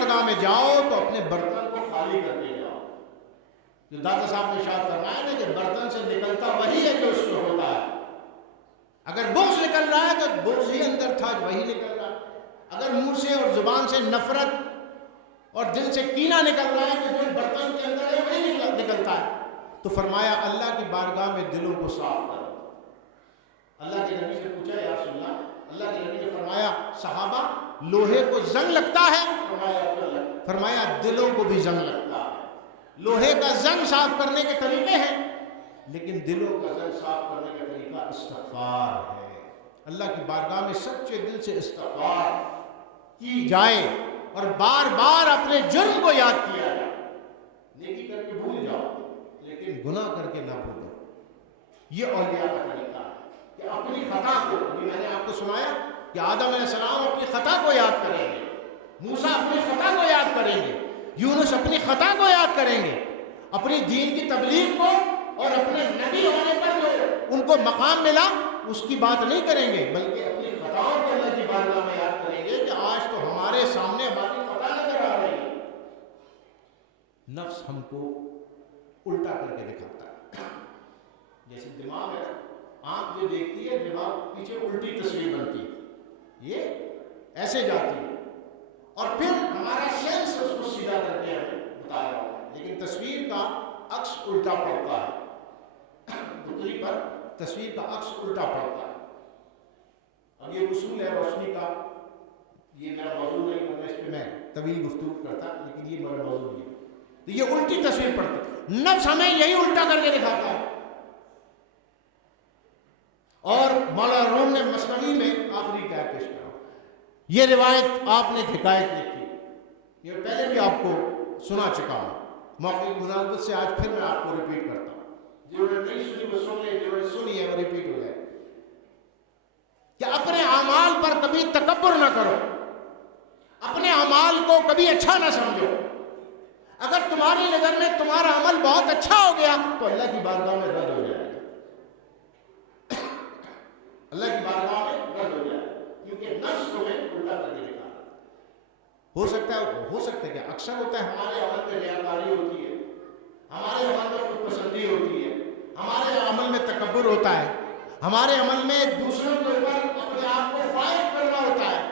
بارگاہ میں جاؤ تو اپنے برتن کو خالی کر کے جاؤ. جو داتا صاحب نے ارشاد فرمایا نا کہ برتن سے نکلتا وہی ہے جو اس میں ہوتا ہے. اگر بغض نکل رہا ہے تو بغض ہی اندر تھا وہی نکل رہا ہے. اگر منہ سے اور زبان سے نفرت اور دل سے کینہ نکل رہا ہے تو جو برتن کے اندر ہے وہی نکلتا ہے. تو فرمایا اللہ کی بارگاہ میں دلوں کو صاف کرو. اللہ کے نبی سے پوچھا یا رسول اللہ, اللہ کے نبی نے فرمایا صحابہ لوہے کو زنگ لگتا ہے؟ فرمایا دلوں کو بھی زنگ لگتا ہے. لوہے کا زنگ صاف کرنے کے طریقے ہیں, لیکن دلوں کا زنگ صاف کرنے کا طریقہ استغفار ہے. اللہ کی بارگاہ میں سچے دل سے استغفار کی جائے اور بار بار اپنے جرم کو یاد کیا جائے. نیکی کر کے بھول جاؤ لیکن گناہ کر کے نہ بھولو. یہ اولیاء کا طریقہ ہے کہ اپنی خطا کو, ابھی میں نے آپ کو سنایا کہ آدم علیہ السلام اپنی خطا کو یاد کریں گے, موسیٰ اپنی خطا کو یاد کریں گے, یونس اپنی خطا کو یاد کریں گے, اپنی دین کی تبلیغ کو اور اپنے نبی ہونے پر جو ان کو مقام ملا اس کی بات نہیں کریں گے, بلکہ اپنی خطاؤں کو اللہ کی بارگاہ میں یاد کریں گے کہ آج تو ہمارے سامنے ہماری خطا نظر آ رہی ہے. نفس ہم کو الٹا کر کے دکھاتا ہے. جیسے دماغ ہے, آنکھ جو دیکھتی ہے دماغ پیچھے الٹی تصویر بنتی ہے, یہ ایسے جاتی ہے اور پھر ہمارا سینس اس کو سیدھا کر کے ہمیں بتا رہا ہے, لیکن تصویر کا عکس الٹا پڑتا ہے. بکری پر تصویر کا عکس الٹا پڑتا ہے. اب یہ اصول ہے روشنی کا, یہ میرا موضوع نہیں کرنا, اس پہ میں طویل گفتگو کرتا, لیکن یہ میرا موضوع نہیں ہے. تو یہ الٹی تصویر پڑتی ہے, نفس ہمیں یہی الٹا کر کے دکھاتا ہے. اور مولانا روم نے مثنوی میں آخری کیا پیش کرا, یہ روایت آپ نے حکایت لکھی, یہ پہلے بھی آپ کو سنا چکا ہوں, موقع کی مناسبت سے آج پھر میں آپ کو ریپیٹ کرتا ہوں. جو نے نہیں سنی وہ سن لیں, جو نے سنی ہے وہ ریپیٹ ہو جائے. کہ اپنے اعمال پر کبھی تکبر نہ کرو, اپنے اعمال کو کبھی اچھا نہ سمجھو. اگر تمہاری نظر میں تمہارا عمل بہت اچھا ہو گیا تو اللہ کی بارگاہ میں رد ہو جائے گا, اللہ کی بارگاہ میں رد ہو جائے, کیونکہ نفس تمہیں الٹا کر کے دکھا. ہو سکتا ہے کہ اکثر ہوتا ہے ہمارے عمل میں ریاکاری ہوتی ہے, ہمارے عمل میں خود پسندی ہوتی ہے, ہمارے عمل میں تکبر ہوتا ہے, ہمارے عمل میں دوسروں کے اوپر اپنے آپ کو فائق کرنا ہوتا ہے,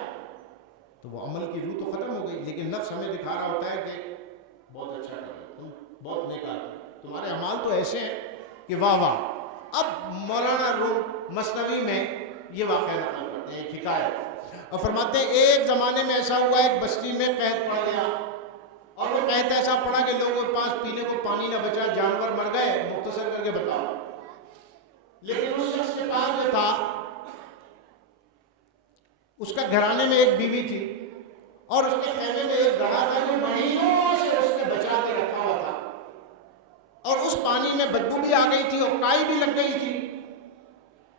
تو وہ عمل کی روح تو ختم ہو گئی. لیکن نفس ہمیں دکھا رہا ہوتا ہے کہ بہت اچھا کر رہے, تم بہت نیک آدمی, تمہارے اعمال تو ایسے ہیں کہ واہ واہ. اب مولانا روم مثنوی میں یہ واقعہ نقل کرتے ہیں, ایک حکایت, اور فرماتے ہیں ایک زمانے میں ایسا ہوا ایک بستی میں قحط پڑ گیا, اور وہ قحط ایسا پڑا کہ لوگوں کے پاس پینے کو پانی نہ بچا, جانور مر گئے. مختصر کر کے بتاؤ. لیکن اس شخص کے پاس جو تھا, اس کا گھرانے میں ایک بیوی تھی, اور اس کے خیمے میں ایک گڑھا تھا جو مہینوں سے اس نے بچا کے رکھا ہوا تھا, اور اس پانی میں بدبو بھی آ گئی تھی اور کائی بھی لگ گئی تھی.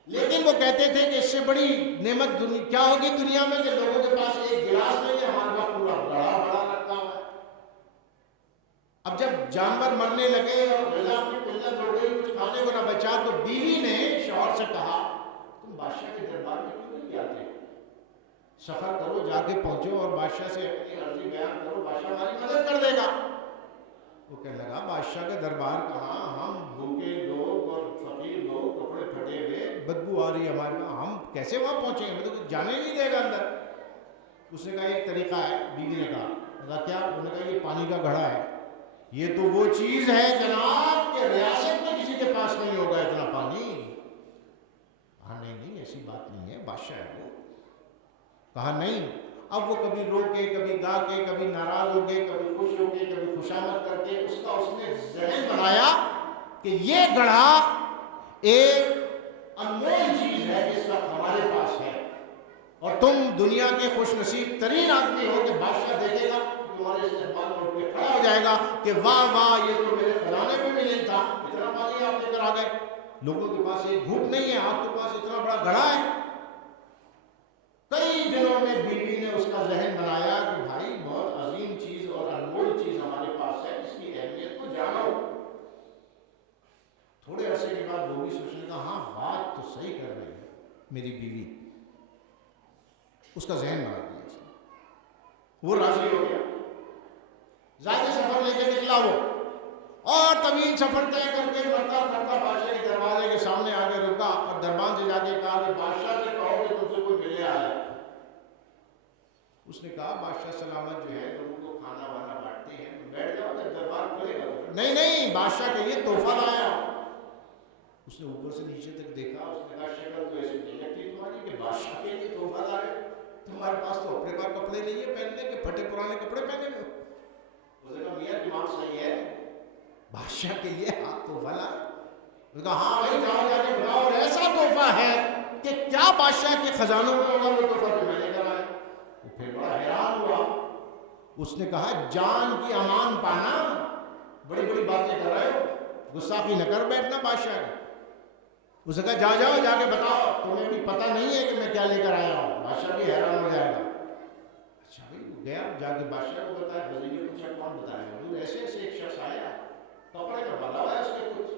لیکن وہ کہتے تھے کہ اس سے بڑی نعمت کیا ہوگی دنیا میں کہ لوگوں کے پاس ایک گلاس نہیں ہے, ہمارے پاس پورا گڑھا بڑا رکھا ہوا ہے. اب جب جانور مرنے لگے اور غذا کی قلت ہو گئی, کچھ کھانے کو نہ بچا, تو بیوی نے شوہر سے کہا تم بادشاہ کے دربار میں کیوں نہیں جاتے, سفر کرو, جا کے پہنچو اور بادشاہ سے اپنی عرضی بیان کرو, بادشاہ ہماری مدد کر دے گا. وہ کہنے لگا بادشاہ کا دربار کہاں, ہم بھوکے لوگ اور فقیر لوگ, کپڑے پھٹے ہوئے, بدبو آ رہی ہے ہمارے پاس, ہم کیسے وہاں پہنچیں گے, ہمیں تو کچھ جانے نہیں دے گا اندر. اس نے کہا ایک طریقہ ہے. بیوی نے کہا کیا؟ انہوں نے کہا یہ پانی کا گھڑا ہے, یہ تو وہ چیز ہے جناب کہ ریاست میں کسی کے پاس نہیں ہوگا اتنا پانی. کہا نہیں ایسی بات نہیں ہے, بادشاہ ہے وہ. کہا نہیں. اب وہ کبھی رو کے, کبھی گا کے, کبھی ناراض ہو کے, کبھی خوش ہو کے, کبھی خوشامد کر کے, اس کا اس نے ذہن بنایا کہ یہ گڑھا ایک انمول چیز ہے جس وقت ہمارے پاس ہے, اور تم دنیا کے خوش نصیب ترین آدمی ہو کہ بادشاہ دیکھے گا تمہارے استقبال میں اٹھ کے کھڑا ہو جائے گا کہ واہ واہ یہ تو میرے خزانے میں بھی نہیں تھا, اتنا پانی آپ لے کر آ گئے. لوگوں کے پاس ایک گھوٹ نہیں ہے, آپ کے پاس اتنا بڑا گڑھا ہے. کئی دنوں میں بیوی نے اس کا ذہن بنایا کہ بھائی بہت عظیم چیز اور انمول چیز ہمارے پاس ہے, اس کی اہمیت کو جانو. تھوڑے عرصے کے بعد وہ بھی سوچنے کا ہاں بات تو صحیح کر رہی ہے میری بیوی, اس کا ذہن بنا دیا اس نے, وہ راضی ہو گیا. زیادہ سفر لے کے نکلا وہ، اور طویل سفر طے کر کے مرتا مرتا بادشاہ کے دروازے کے سامنے آ کے رکا اور دربان سے جا کے کہا کہ بادشاہ سے کہو کہ تم سے کوئی ملے آیا۔ اس نے کہا بادشاہ سلامت جو ہے لوگوں کو کھانا وانا بانٹتے ہیں، بیٹھ جاؤ جب دربار کھلے گا۔ نہیں نہیں، بادشاہ کے لیے تحفہ لایا۔ اس نے اوپر سے نیچے تک دیکھا، اس نے کہا شکل تو ایسی نہیں لگتی تمہاری کہ بادشاہ کے لیے تحفہ لائے، تمہارے پاس تو اپنے پاس کپڑے نہیں ہے پہننے کے، پھٹے پرانے کپڑے پہنے ہوئے۔ اس نے کہا میاں دماغ صحیح ہے، بادشاہ کے لیے آپ تحفہ لائے؟ اس نے کہا ہاں بھائی جاؤ جا کے بلاؤ، اور ایسا تحفہ ہے کہ کیا بادشاہ کے خزانوں میں ہوگا وہ تحفہ جو میں لے کر آیا۔ وہ پھر بڑا حیران ہوا۔ اس نے کہا جان کی امان پانا، بڑی بڑی باتیں کر رہے ہو، گستاخی نہ کر بیٹھنا بادشاہ کی۔ اس نے کہا جاؤ جا کے بتاؤ، تمہیں بھی پتہ نہیں ہے کہ میں کیا لے کر آیا ہوں۔ بادشاہ بھی حیران ہو جائے گا۔ اچھا بھائی وہ گیا، جا کے بادشاہ کو بتایا، وزیر نے پوچھا کون بتایا؟ حضور ایسے ایسے ایک شخص آیا، کپڑے کا بلا ہوا ہے اس کے کچھ،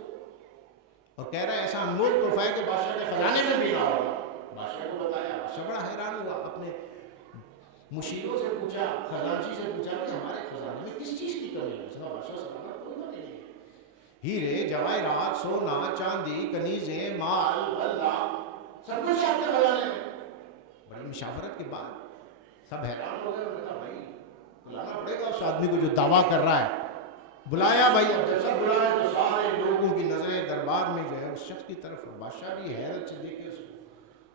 اور کہہ رہا ہے ایسا انمول تحفہ ہے کہ بادشاہ کے خزانے میں بھی نہ ہوگا۔ بادشاہ کو بتایا، بادشاہ بڑا حیران ہوا، اپنے مشیروں سے پوچھا، خزانچی سے پوچھا کہ ہمارے خزانے میں کس چیز کی کمی ہے؟ اس نے بادشاہ سلامت کوئی بات نہیں، ہیرے جواہرات، سونا چاندی، کنیزیں، مال غلہ، سب کچھ آپ کے خزانے میں۔ بڑی مشاورت کے بعد سب حیران ہو گئے۔ انہوں نے کہا بھائی بلانا پڑے گا اس آدمی کو جو دعویٰ کر رہا ہے۔ بلایا بھائی، اب جب سب بلایا تو سارے لوگوں کی نظریں دربار میں جو ہے اس شخص کی طرف، بادشاہ بھی حیرت سے دیکھے اس کو،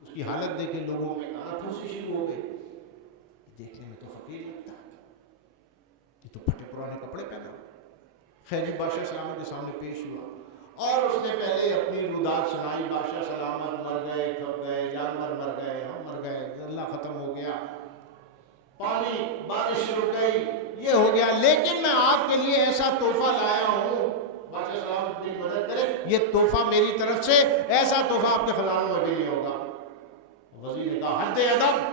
اس کی حالت دیکھے، لوگوں میں کانا پھوسی شروع ہو گئی۔ دیکھنے میں تو فقیر لگتا ہے، یہ تو پھٹے پرانے کپڑے پہنا۔ خیر جی بادشاہ سلامت کے سامنے پیش ہوا، اور اس نے پہلے اپنی رودات سنائی۔ بادشاہ سلامت مر گئے، کھپ گئے، جانور مر گئے، ہم مر گئے، اللہ ختم ہو گیا، پانی بارش رک گئی، یہ ہو گیا، لیکن میں آپ کے لیے ایسا تحفہ لایا ہوں، بادشاہ سلامت کی مدد کرے، یہ تحفہ میری طرف سے، ایسا تحفہ آپ کے خزانوں میں بھی نہیں ہوگا۔ وزیر نے کہا حد ادب،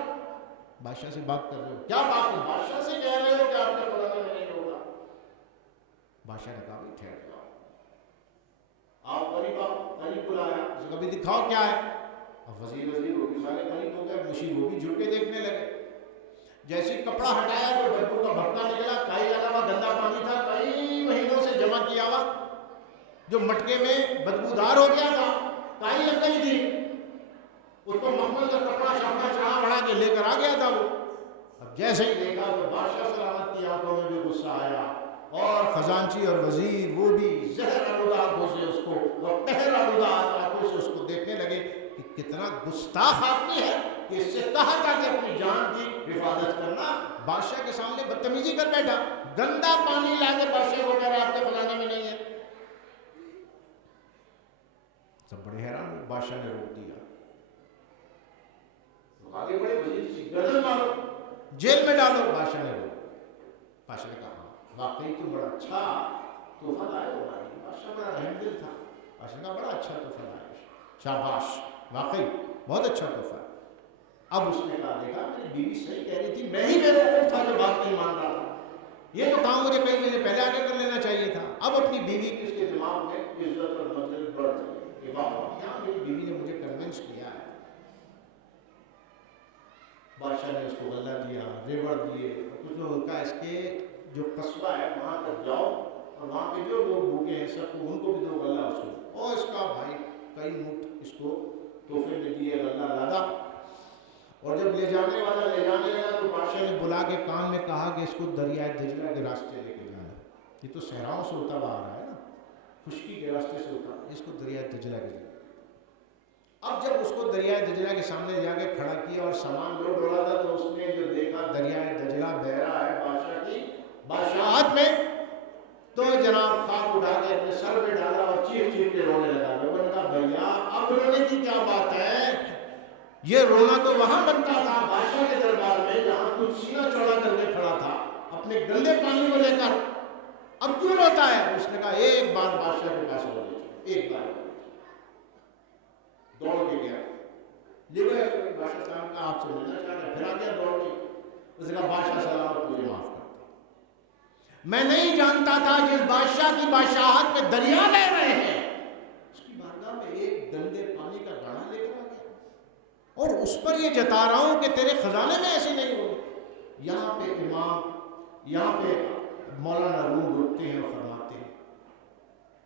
بادشاہ سے بات کر رہے ہو، کیا بات ہے؟ بادشاہ سے کہہ رہے ہو کہ آپ کے خزانے میں نہیں ہوگا۔ بادشاہ نے کہا بھی ٹھہر جاؤ، آپ قریب آؤ، قریب بلایا، اس کو بھی دکھاؤ کیا ہے۔ اب وزیر وہ بھی سارے قریب ہو گئے، مشیر وہ بھی جھک کے دیکھنے لگے۔ جیسے کپڑا ہٹایا تو بدبو کا بھٹکا نکلا، کائی لگا ہوا گندا پانی تھا، کئی مہینوں سے جمع کیا ہوا، جو مٹکے میں بدبودار ہو گیا تھا، کائی لگ گئی تھی، اس کو مخمل کا کپڑا شاپا چڑھا بڑھا کے لے کر آ گیا تھا وہ۔ اب جیسے ہی دیکھا تو بادشاہ سلامت کی آنکھوں میں بھی غصہ آیا، اور خزانچی اور وزیر وہ بھی زہر آلودہ آنکھوں سے اس کو، اور قہر آلودہ آنکھوں سے اس کو دیکھنے لگے کہ کتنا گستاخ آدمی ہے کہ اس سے کہا تھا کہ اپنی جان کی حفاظت کرنا، بادشاہ کے سامنے بدتمیزی کر بیٹھا، گندا پانی لا کے بادشاہ کو کہہ رہا آپ کے خزانے میں نہیں ہے۔ سب بڑے حیران ہوئے، بادشاہ نے روک دیا، آگے بڑے وزیر سے گردن مارو، جیل میں ڈالو۔ بادشاہ نے روک، بادشاہ نے کہا واقعی تو بڑا اچھا تحفہ لائے ہو بھائی، بادشاہ بڑا رحم دل تھا۔ بادشاہ نے کہا بڑا اچھا تحفہ لائے، شاباش، واقعی بہت اچھا تحفہ ہے۔ اب اس نے کہا دیکھا میری بیوی صحیح کہہ رہی تھی، میں ہی بیوقوف تھا جو بات نہیں مان رہا تھا، یہ تو کام مجھے کئی مہینے پہلے آگے کر لینا چاہیے تھا۔ اب اپنی بیوی کی اس کے دماغ میں عزت اور منزلت بڑھ گئی کہ واہ یہاں میری بیوی نے مجھے کنونس کیا ہے۔ بادشاہ نے اس کو غلہ دیا، ریوڑ دیے، کچھ لوگوں کا اس کے جو قصبہ ہے وہاں تک جاؤ، اور وہاں پہ جو لوگ بھوکے ہیں سب کو ان کو بھی دو غلہ اس کو، اور اس کا بھائی کئی اونٹ اس کو تحفے میں دیے، غلہ لادا۔ اور جب لے جانے والا لے جانے لگا تو بادشاہ نے بلا کے کان میں کہا کہ اس کو دریائے دجلہ کے راستے لے کے جانا، یہ تو صحراؤں سے ہوتا ہوا آ رہا ہے نا، خشکی کے راستے سے ہوتا، اس کو دریائے دجلہ کے جانا۔ اب جب اس کو دریائے دجلہ کے سامنے جا کے کھڑا کیا اور سامان لوڈ ہو رہا تھا تو اس نے جو دیکھا دریائے دجلہ بہہ رہا ہے بادشاہ کی بادشاہت میں، تو جناب خاک اٹھا کے اپنے سر پہ ڈالا اور چیخ چیخ کے رونے لگا۔ لوگوں نے کہا بھیا اب رونے کی کیا بات ہے، یہ رونا تو وہاں بنتا تھا بادشاہ کے دربار میں جہاں کچھ سینہ چوڑا کر کے کھڑا تھا اپنے گندے پانی کو لے کر، اب کیوں روتا ہے؟ اس نے کہا ایک بار بادشاہ کے پاس ہو جائے، ایک بار دوڑ کے گیا، لے گئے بادشاہ صاحب کا آپ سے ملنا چاہ رہا ہے، پھر آ گیا دوڑ کے، اس نے کہا بادشاہ سلامت مجھے معاف کر، میں نہیں جانتا تھا جس بادشاہ کی بادشاہت میں دریا لے رہے ہیں اس کی بارگاہ میں ایک گندے پانی کا گاڑا لے کر آ گیا، اور اس پر یہ جتا رہا ہوں کہ تیرے خزانے میں ایسے نہیں ہوگی۔ یہاں پہ امام، یہاں پہ مولانا روم روکتے ہیں اور فرماتے ہیں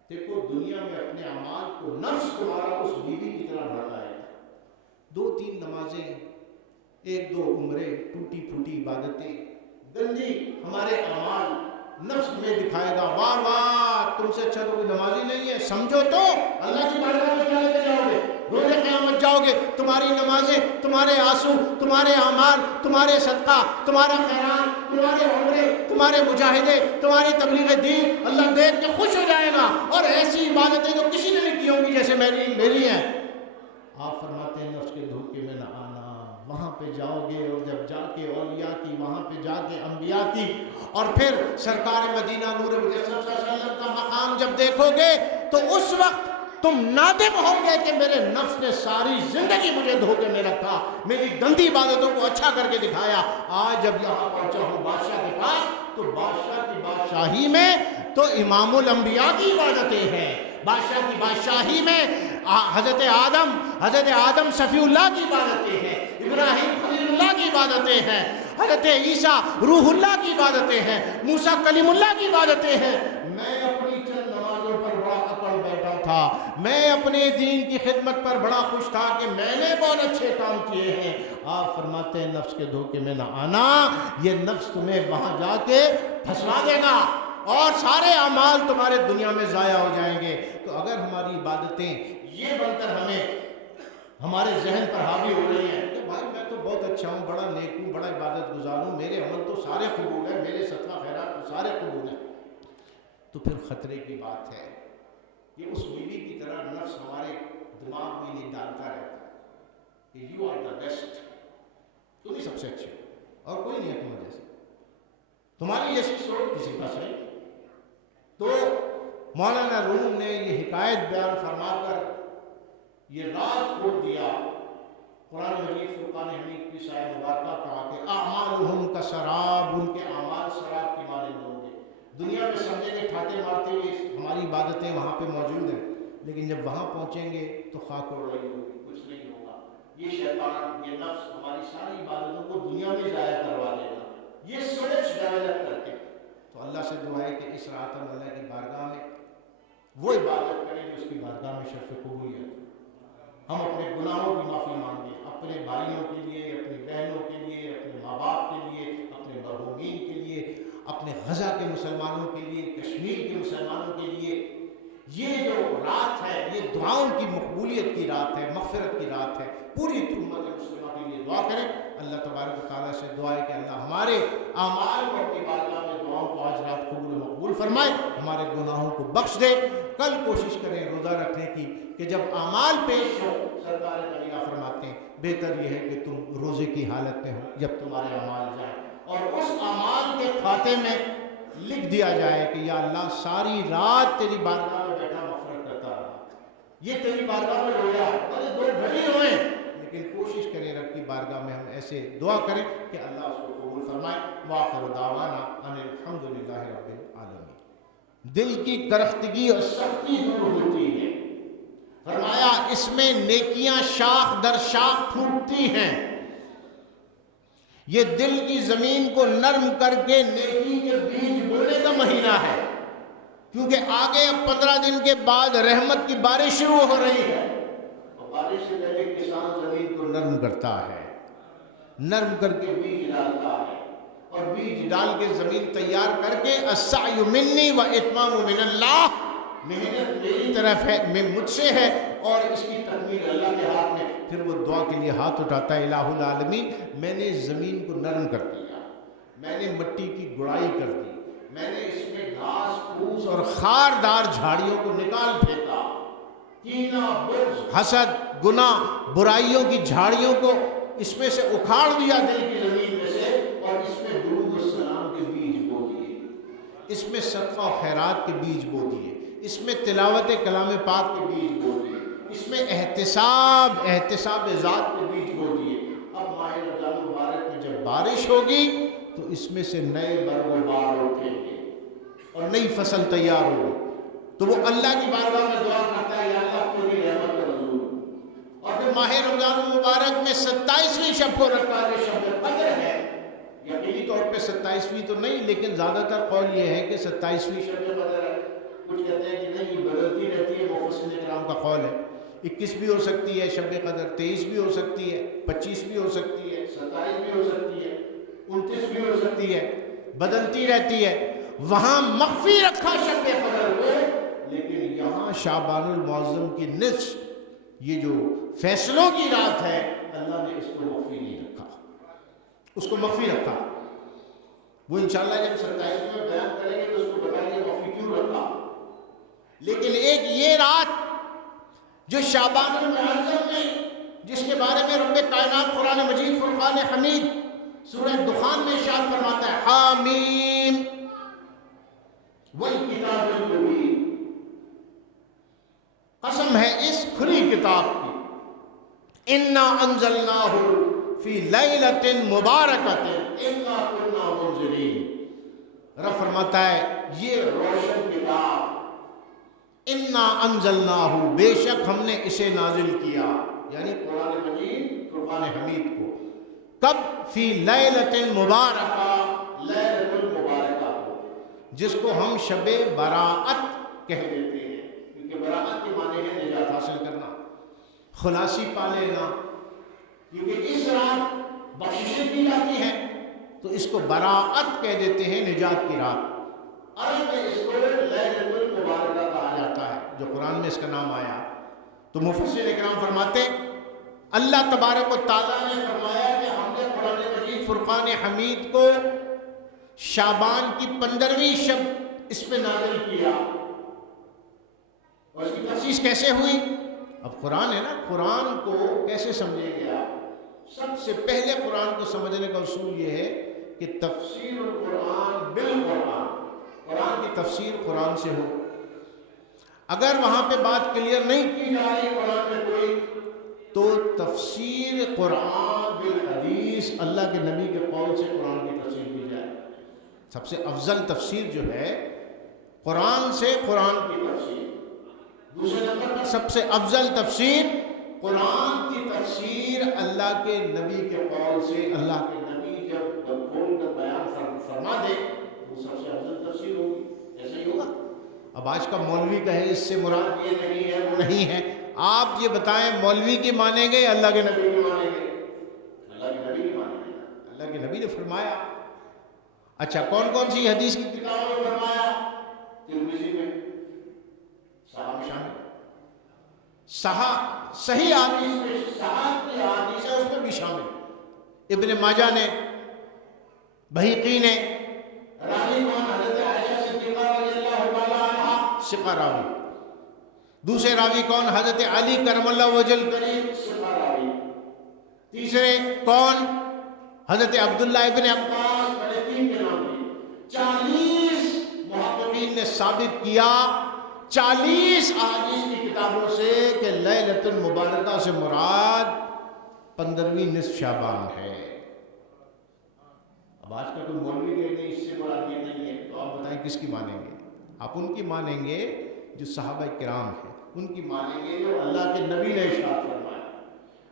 دیکھو دنیا میں اپنے اعمال کو نفس تمہارا اس بیوی کی طرح بھڑکائے گا. 2-3 نمازیں، 1-2 عمرے، ٹوٹی پھوٹی عبادتیں، گندی ہمارے اعمال نفس میں دکھائے گا. واہ واہ تم سے اچھا تو کوئی نمازی نہیں ہے. سمجھو تو اللہ کی بارگاہ میں کیا لے کے جاؤ گے؟ روز قیامت جاؤ گے. تمہاری نمازیں، تمہارے آنسو، تمہارے اعمال، تمہارے صدقہ، تمہارا خیرات، تمہارے عمرے، تمہارے مجاہدے، تمہاری تبلیغ دین اللہ دیکھ کے خوش ہو جائے گا. اور ایسی عبادتیں جو کسی نے نہیں کی ہوں گی جیسے میری ہیں. آپ فرماتے ہیں نفس کے دھوکے میں نہ آنا. وہاں پہ جاؤ گے اور جب جا کے اولیاء کی، وہاں پہ جا کے انبیاء کی، اور پھر سرکار مدینہ نور مجسم صلی اللہ علیہ وسلم کا مقام جب دیکھو گے تو اس وقت تم نادم ہوں گے کہ میرے نفس نے ساری زندگی مجھے دھوکے میں رکھا، میری گندی عبادتوں کو اچھا کر کے دکھایا. آج جب یہاں پہنچا ہوں بادشاہ کے پاس تو بادشاہ کی بادشاہی میں تو امام الانبیاء کی عبادتیں ہیں. بادشاہ کی بادشاہی میں حضرت آدم صفی اللہ کی عبادتیں ہیں، ابراہیم خلیل اللہ کی عبادتیں ہیں، حضرت عیسیٰ روح اللہ کی عبادتیں ہیں، موسیٰ کلیم اللہ کی عبادتیں ہیں. میں اپنی چند نمازوں پر بڑا اکڑ بیٹھا تھا، میں اپنے دین کی خدمت پر بڑا خوش تھا کہ میں نے بہت اچھے کام کیے ہیں. آپ فرماتے ہیں نفس کے دھوکے میں نہ آنا. یہ نفس تمہیں وہاں جا کے پھنسوا دے گا اور سارے اعمال تمہارے دنیا میں ضائع ہو جائیں گے. تو اگر ہماری عبادتیں یہ بن کر ہمارے ذہن پر حاوی ہو رہی ہیں کہ بھائی میں تو بہت اچھا ہوں، بڑا نیک ہوں، بڑا عبادت گزار ہوں، میرے عمل تو سارے قبول ہیں، میرے صدقہ خیرات تو سارے قبول ہیں، تو پھر خطرے کی بات ہے. یہ اس بیوی کی طرح نفس ہمارے دماغ میں یہ ڈالتا رہتا ہے کہ یو آر دا بیسٹ، تم ہی سب سے اچھے ہو اور کوئی نہیں ہے تمہارے جیسے، تمہاری جیسی سوچ کسی کا صحیح. تو مولانا روم نے یہ حکایت بیان فرما کر یہ راز کھول دیا. قرآن مجید فرقان حمید کی سایہ مبارکہ کہا کہ اعمالہم کسراب، ان کے اعمال سراب کی مانند ہوں گے. دنیا میں سمجھیں گے ٹھاٹے مارتے ہوئے ہماری عبادتیں وہاں پہ موجود ہیں، لیکن جب وہاں پہنچیں گے تو خاک اڑ رہی ہوگی، کچھ نہیں ہوگا. یہ شیطان، یہ نفس ہماری ساری عبادتوں کو دنیا میں ضائع کروا دے گا، یہ سوچ ڈیولپ کر کے. تو اللہ سے دعا ہے کہ اس رات ہم اللہ کی بارگاہ میں وہ عبادت کریں جو اس کی بارگاہ میں شرف قبولیت. ہم اپنے گناہوں کی معافی مانگیں، اپنے بھائیوں کے لیے، اپنی بہنوں کے لیے، اپنے ماں باپ کے لیے، اپنے مرحومین کے لیے، اپنے غزہ کے مسلمانوں کے لیے، کشمیر کے مسلمانوں کے لیے. یہ جو رات ہے یہ دعاؤں کی مقبولیت کی رات ہے، مغفرت کی رات ہے. پوری امت مسلمہ کے لیے دعا کریں. اللہ تبارک و تعالیٰ سے دعا ہے کہ اللہ ہمارے اعمال کو اپنی بارگاہ میں دعاؤں کو آج رات قبول و مقبول فرمائے، ہمارے گناہوں کو بخش دے. کل کوشش کریں روزہ رکھنے کی کہ جب اعمال پیش ہو، سرکار مدینہ فرماتے ہیں بہتر یہ ہے کہ تم روزے کی حالت میں ہو جب تمہارے اعمال جائیں، اور اس اعمال کے کھاتے میں لکھ دیا جائے کہ یا اللہ ساری رات تیری بارگاہ میں بیٹھا مغفرت کرتا رہا، یہ تیری بارگاہ میں رویا، بھلے 2 گھڑی ہوئے لیکن کوشش کریں رب کی بارگاہ میں ہم ایسے دعا کریں کہ اللہ اس کو قبول فرمائے. وآخر دعوانا ان الحمدللہ رب العالمین. دل کی کرختگی اور سختی دور ہوتی ہے. فرمایا اس میں نیکیاں شاخ در شاخ پھوٹتی ہیں. یہ دل کی زمین کو نرم کر کے نیکی کے بیج بونے کا مہینہ ہے، کیونکہ آگے 15 دن کے بعد رحمت کی بارش شروع ہو رہی ہے. بارش سے پہلے کسان زمین کو نرم کرتا ہے، نرم کر کے بیج ڈالتا ہے، اور بیج ڈال کے زمین تیار کر کے السعی منی و اتمام من اللہ، محنت میری طرف ہے، مجھ سے ہے، اور اس کی تکمیل اللہ کے ہاتھ میں. پھر وہ دعا کے لیے ہاتھ اٹھاتا ہے الہ العالمین میں نے زمین کو نرم کر دیا، میں نے مٹی کی گڑائی کر دی، میں نے اس میں گھاس پھوس اور خاردار جھاڑیوں کو نکال پھینکا، کینہ، بغض، حسد، گناہ، برائیوں کی جھاڑیوں کو اس میں سے اکھاڑ دیا دل کی زمین میں سے، اور اس میں درود السلام کے بیج بو دیے، اس میں صدقہ و خیرات کے بیج بو دیے، اس میں تلاوت کلام پاک کے بیج بو دیے، اس میں احتساب ذات کے بیج بو دیے. اب ماہ رمضان مبارک میں جب بارش ہوگی تو اس میں سے نئے برگ و بار اٹھیں گے اور نئی فصل تیار ہوگی. تو وہ اللہ کی بارگاہ میں دعا کرتا ہے یا اللہ تیری رحمت کا نزول. اور پھر ماہ رمضان مبارک میں 27ویں شب کو رکھا ہے، شب قدر ہے. یقینی طور پہ 27ویں تو نہیں، لیکن زیادہ تر قول یہ ہے کہ 27ویں شب قدر ہے. کچھ کہتے ہیں کہ نہیں، یہ بدلتی رہتی ہے. مفسرین کرام کا قول ہے 21 بھی ہو سکتی ہے شب قدر، 23 بھی ہو سکتی ہے، 25 بھی ہو سکتی ہے، 27 بھی ہو سکتی ہے، 29 بھی ہو سکتی ہے، بدلتی رہتی ہے. وہاں مخفی رکھا شب قدر کو، لیکن یہاں شعبان المعظم کی نصف، یہ جو فیصلوں کی رات ہے، اللہ نے اس کو مخفی نہیں رکھا، اس کو مخفی رکھا. وہ انشاءاللہ جب 27 میں بیان کریں گے تو اس کو بتائیں گے مخفی کیوں رکھا. لیکن ایک یہ رات جو شعبان المعظم میں، جس کے بارے میں رب کائنات قرآن مجید فرقان حمید سورہ دخان میں ارشاد فرماتا ہے حامیم والکتاب المبین، قسم ہے اس کھلی کتاب کی، انا انزلناہ فی لیلۃ مبارکۃ انا کنا منذرین. رب فرماتا ہے یہ روشن کتاب، انا انزلناہ، بے شک ہم نے اسے نازل کیا، یعنی قرآن مجید فرقان حمید کو. کب؟ فی لیلۃ مبارکہ، لیلۃ المبارکہ کو، جس کو ہم شب براءت کہہ دیتے ہیں، کیونکہ براءت کے معنی ہے نجات حاصل کرنا، خلاصی پا لینا. کیونکہ اس رات بخششیں کی جاتی ہیں تو اس کو براءت کہہ دیتے ہیں، نجات کی رات. عرب میں اس کو لیلۃ المبارکہ کہا جاتا ہے، جو قرآن میں اس کا نام آیا. تو مفسرین کرام فرماتے اللہ تبارک و تعالیٰ نے فرمایا کہ ہم نے قرآن مجید فرقان حمید کو شعبان کی 15ویں شب اس پہ نازل کیا. اور اس کی تخصیص کیسے ہوئی؟ اب قرآن ہے نا، قرآن کو کیسے سمجھے گیا؟ سب سے پہلے قرآن کو سمجھنے کا اصول یہ ہے کہ تفسیر القرآن بالقرآن، قرآن کی تفسیر قرآن سے ہو. اگر وہاں پہ بات کلیئر نہیں کی جا رہی قرآن میں کوئی، تو تفسیر قرآن بالحدیث، اللہ کے نبی کے قول سے قرآن کی تفسیر کی جائے. سب سے افضل تفسیر جو ہے قرآن سے قرآن کی تفسیر. دوسرے نمبر پر سب سے افضل تفسیر قرآن کی تفسیر اللہ کے نبی کے قول سے. اللہ کے نبی جب کھول کر بیان فرما دے وہ سب سے افضل تفسیر ہوگی. ایسا ہی ہوگا. اب آج کا مولوی کہے اس سے مراد یہ نہیں ہے وہ نہیں ہے. آپ یہ بتائیں مولوی کی مانیں گے یا اللہ کے نبی کی مانیں گے؟ اللہ کے نبی کی مانیں گے. اللہ کے نبی نے فرمایا. اچھا کون کون سی حدیث کی کتابوں میں فرمایا؟ ترمذی میں صحاح شامل، صحیح حدیث میں صحاح کی حدیث ہے اس میں بھی شامل. ابن ماجہ نے، بہقی نے. راوی کون؟ حضرت عائشہ صدیقہ رضی اللہ تعالی عنہا، ثقہ راوی. دوسرے راوی کون؟ حضرت علی کرم اللہ وجل کریم، ثقہ راوی. تیسرے کون؟ حضرت عبداللہ ابن عباس، ملکین کے نام بھی. 40 محققین نے ثابت کیا 40 احادیث کی کتابوں سے کہ لیلۃ المبارکہ سے مراد 15ویں نصف شعبان ہے. اب آج کا کوئی مولوی کہ نہیں اس سے مراد یہ نہیں ہے، تو آپ بتائیں کس کی مانیں گے؟ آپ ان کی مانیں گے جو صحابہ کرام ہیں، ان کی مانیں گے جو اللہ کے نبی نے ارشاد فرمایا.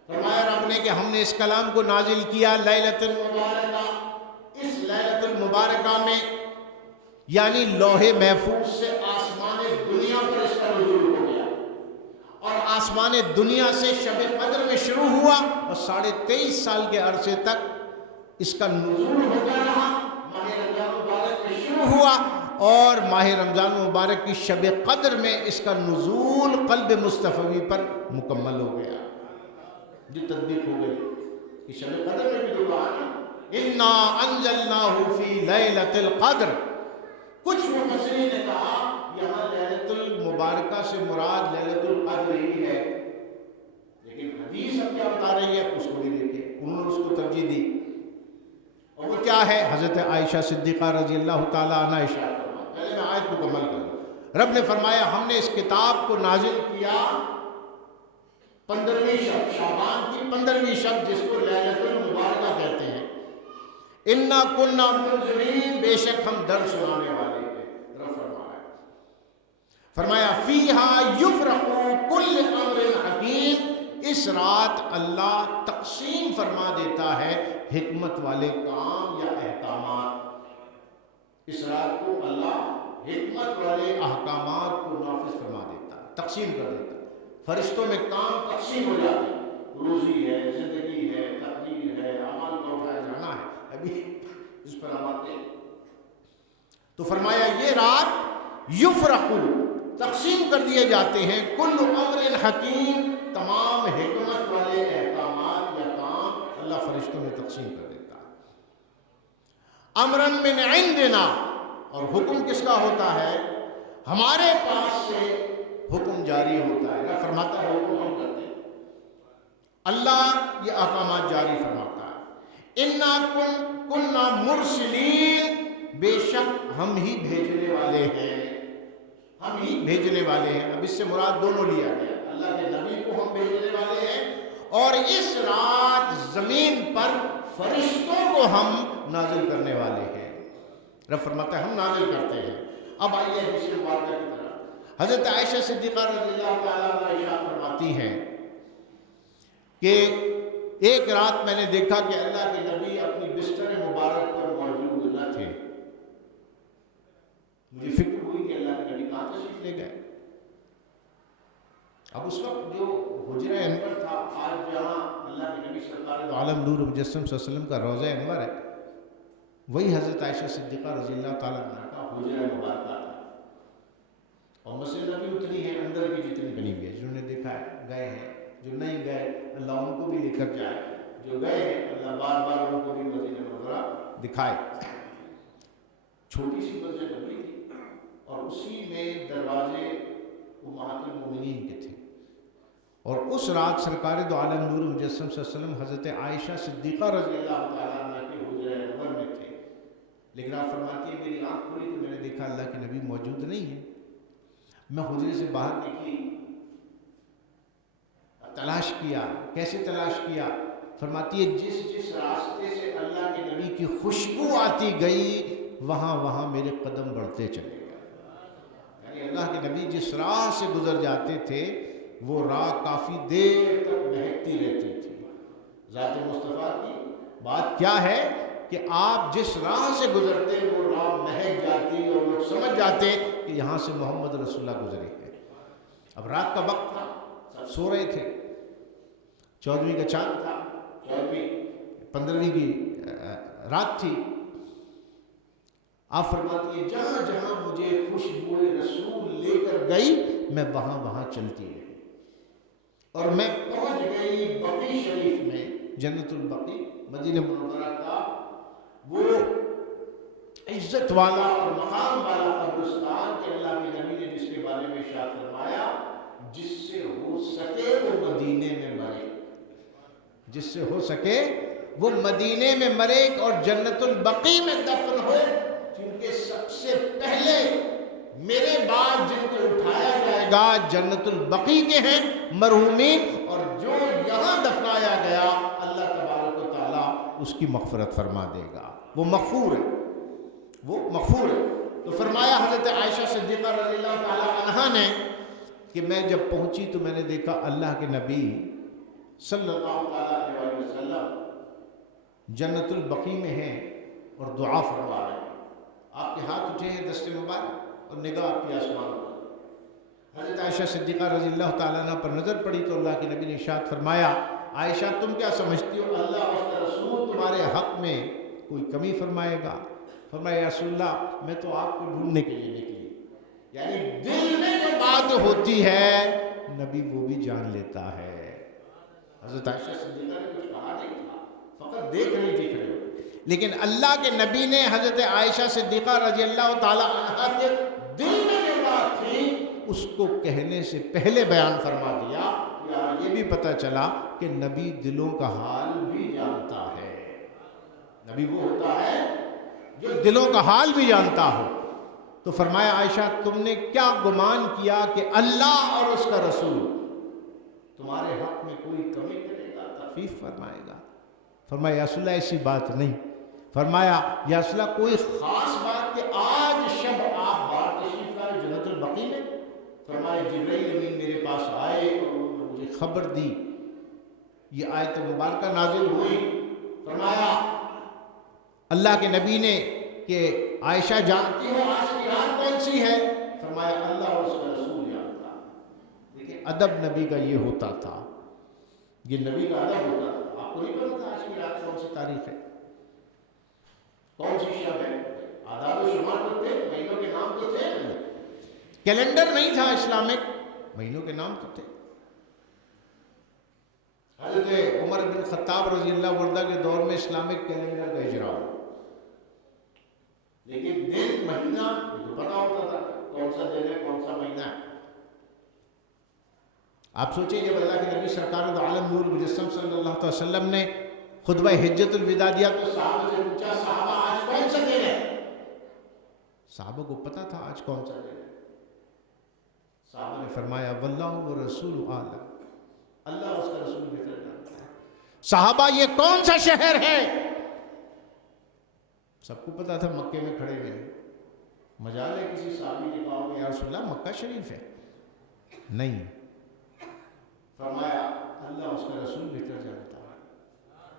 فرمایا رب نے کہ ہم نے اس کلام کو نازل کیا لیلۃ المبارکہ. اس لیلۃ المبارکہ میں یعنی لوح محفوظ سے آسمان دنیا پر اس کا نزول ہو گیا، اور آسمان دنیا سے شب قدر میں شروع ہوا اور 23.5 سال کے عرصے تک اس کا نزول ہوتا رہا. ماہ رمضان مبارک میں شروع ہوا اور ماہ رمضان مبارک کی شب قدر میں اس کا نزول قلب مصطفی پر مکمل ہو گیا. جو تطبیق ہو گئی کہ شب قدر میں بھی جو کہا نا انا انزلناہ فی لیلۃ القدر. کچھ مفسرین نے کہا یہاں لیلۃ المبارکہ سے مراد لیلۃ القدر ہی ہے، لیکن حدیث اب کیا بتا رہی ہے اس کو بھی دیکھیں. انہوں نے اس کو ترجیح دی، اور وہ کیا ہے؟ حضرت عائشہ صدیقہ رضی اللہ تعالیٰ عنہ ارشاد. پہلے میں آیت مکمل کروں. رب نے فرمایا ہم نے اس کتاب کو نازل کیا 15ویں شب، شعبان کی 15ویں شب، جس کو لیلۃ المبارکہ کہتے ہیں. انا کنا منذرین، بے شک ہم ڈر سنانے والے ہیں. رب فرمایا فیہا یفرق کل امر حکیم، اس رات اللہ تقسیم فرما دیتا ہے حکمت والے کام یا احکامات. اس رات کو اللہ حکمت والے احکامات کو نافذ فرما دیتا ہے، تقسیم کر دیتا ہے. فرشتوں میں کام تقسیم ہو جاتے ہیں. روزی ہے، زندگی ہے، تقدیر ہے، اعمال کا اٹھایا جانا ہے. ابھی اس پر ہم آتے ہیں. تو فرمایا یہ رات یفرق، تقسیم کر دیے جاتے ہیں، کل امر حکیم، تمام حکمت والے احکامات یا کام اللہ فرشتوں میں تقسیم کر دیتا ہے. امرن من عندنا، اور حکم کس کا ہوتا ہے؟ ہمارے پاس سے حکم جاری ہوتا ہے. اللہ فرماتا ہے حکم ہم کرتے ہیں، اللہ یہ احکامات جاری فرماتا ہے. انا کننا مرسلین، بے شک ہم ہی بھیجنے والے ہیں، ہم ہی بھیجنے والے ہیں. اب اس سے مراد دونوں لیا گیا، اللہ کے نبی کو ہم بھیجنے والے ہیں اور اس رات زمین پر فرشتوں کو ہم نازل کرنے والے ہیں. رب فرماتا ہے ہم نازل کرتے ہیں. اب آئیے حدیث مبارکہ کی طرف. حضرت عائشہ صدیقہ رضی اللہ تعالیٰ عنہا ارشاد فرماتی ہیں کہ ایک رات میں نے دیکھا کہ اللہ کے نبی اپنی بستر مبارک پر موجود نہ تھے. مجھے فکر ہوئی کہ اللہ کے نبی کہاں تشریف لے گئے. اب اس وقت جو حجرہ انور تھا، آج جہاں اللہ کے نبی سرکار دو عالم نور مجسم صلی اللہ علیہ وسلم کا روضہ انور ہے، وہی حضرت عائشہ صدیقہ رضی اللہ تعالیٰ عنہ کا حجرہ مبارکہ تھا. اور مسجد نبی اتنی ہے اندر کی جتنی بنی ہوئی ہے. جنہوں نے دیکھا ہے گئے ہیں، جو نہیں گئے اللہ ان کو بھی لے کر جائے، جو گئے ہیں اللہ بار بار ان کو بھی مدینہ منورہ دکھائے. چھوٹی سی مسجد نبی تھی اور اسی میں دروازے امہات المومنین کے تھے. اور اس رات سرکار دو عالم نور مجسم صلی اللہ علیہ وسلم حضرت عائشہ صدیقہ رضی اللہ تعالیٰ عنہ کے حجرہ انور میں تھے. لیکن آپ فرماتی ہے میری آنکھ کھلی تو میں نے دیکھا اللہ کے نبی موجود نہیں ہے. میں حجرے سے باہر نکلی، تلاش کیا. کیسے تلاش کیا؟ فرماتی ہے جس جس راستے سے اللہ کے نبی کی خوشبو آتی گئی وہاں وہاں میرے قدم بڑھتے چلے گئے. یعنی اللہ کے نبی جس راہ سے گزر جاتے تھے وہ راہ کافی دیر تک مہکتی رہتی تھی. ذات مصطفیٰ کی بات کیا ہے کہ آپ جس راہ سے گزرتے وہ راہ مہک جاتی اور لوگ سمجھ جاتے کہ یہاں سے محمد رسول اللہ گزرے ہیں. اب رات کا وقت تھا، سب سو رہے تھے. 14ویں کا چاند تھا، 15ویں کی رات تھی. آپ فرماتی ہے جہاں جہاں مجھے خوشبو رسول لے کر گئی میں وہاں وہاں چلتی رہی اور میں پہنچ گئی بقی شریف میں، جنت البقی مدینہ منورہ کا وہ عزت والا اور مقام والا قبرستان کہ اللہ کے نبی نے جس کے بارے میں ارشاد فرمایا جس سے ہو سکے وہ مدینے میں مرے، جس سے ہو سکے وہ مدینے میں مرے اور جنت البقی میں دفن ہو. کیونکہ سب سے پہلے میرے بعد جن کو اٹھایا جائے گا جنت البقی کے ہیں مرحومین، اور جو یہاں دفنایا گیا اللہ تبارک و تعالیٰ اس کی مغفرت فرما دے گا. وہ مغفور ہے، وہ مغفور ہے. تو فرمایا حضرت عائشہ صدیقہ رضی اللہ تعالیٰ عنہا نے کہ میں جب پہنچی تو میں نے دیکھا اللہ کے نبی صلی اللہ تعالیٰ علیہ وسلم جنت البقی میں ہیں اور دعا فرما رہے ہیں. آپ کے ہاتھ اٹھے ہیں دست مبارک اور نگاہ آپ کی آسمان پر. حضرت عائشہ صدیقہ رضی اللہ تعالیٰ عنہ پر نظر پڑی تو اللہ کے نبی نے ارشاد فرمایا عائشہ تم کیا سمجھتی ہو اللہ اور اس کا رسول تمہارے حق میں کوئی کمی فرمائے گا؟ فرمایا یا رسول اللہ میں تو آپ کو ڈھونڈنے کے لیے نکلی. یعنی دل میں جو بات ہوتی ہے نبی وہ بھی جان لیتا ہے. حضرت عائشہ صدیقہ نے کچھ کہا نہیں تھا، فقط دیکھ رہی تھی کھڑے، لیکن اللہ کے نبی نے حضرت عائشہ صدیقہ رضی اللہ تعالیٰ عنہا کے دل میں جو بات تھی اس کو کہنے سے پہلے بیان فرما دیا. یہ بھی پتہ چلا کہ نبی دلوں کا حال بھی جانتا ہے. نبی وہ ہوتا ہے جو دلوں کا حال بھی جانتا ہو. تو فرمایا عائشہ تم نے کیا گمان کیا کہ اللہ اور اس کا رسول تمہارے حق میں کوئی کمی کرے گا، تخفیف فرمائے گا؟ فرمایا یا رسول اللہ ایسی بات نہیں. فرمایا یا رسول اللہ کوئی خاص بات کہ آج شب آپ باہر تشریف لائے جنت البقی میں؟ فرمایا جبرائیل امین میرے پاس آئے اور انہوں نے مجھے خبر دی یہ آیت مبارکہ نازل ہوئی، فرمایا اللہ کے نبی نے کہ عائشہ جانتی ہو آج کی رات کون سی ہے؟ فرمایا اللہ اور اس کا رسول جانتا۔ دیکھیں ادب نبی کا یہ ہوتا تھا، یہ نبی کا ادب ہوتا تھا۔ آپ کو نہیں پتا تھا آج کی رات کون سی تاریخ ہے، کون سی شب ہے؟ آداب و شمار تو تھے، مہینوں کے نام تو تھے، کیلنڈر نہیں تھا اسلامک، مہینوں کے نام تو تھے۔ حضرت عمر بن خطاب رضی اللہ عنہ کے دور میں اسلامک کیلنڈر کا اجرا ہوا، لیکن دن مہینہ تو پتا ہوتا تھا کون سا دن ہے کون سا مہینہ ہے۔ آپ سوچیں جب اللہ کے نبی سرکار دو عالم نور مجسم صلی اللہ علیہ وسلم نے خطبہ حجت الوداع دیا تو صحابہ سے پوچھا صحابہ آج کون سا دن ہے؟ صحابہ کو پتا تھا آج کون سا دن ہے۔ صحابہ نے فرمایا واللہ ورسول اعلم، اللہ اور اس کا رسول بہتر جانتا ہے۔ صحابہ یہ کون سا شہر ہے؟ سب کو پتا تھا مکے میں کھڑے ہوئے، مجال ہے کسی صحابی نے کہا کہ یا رسول اللہ مکہ شریف ہے؟ نہیں، فرمایا اللہ اس کا رسول بہتر جانتا ہے۔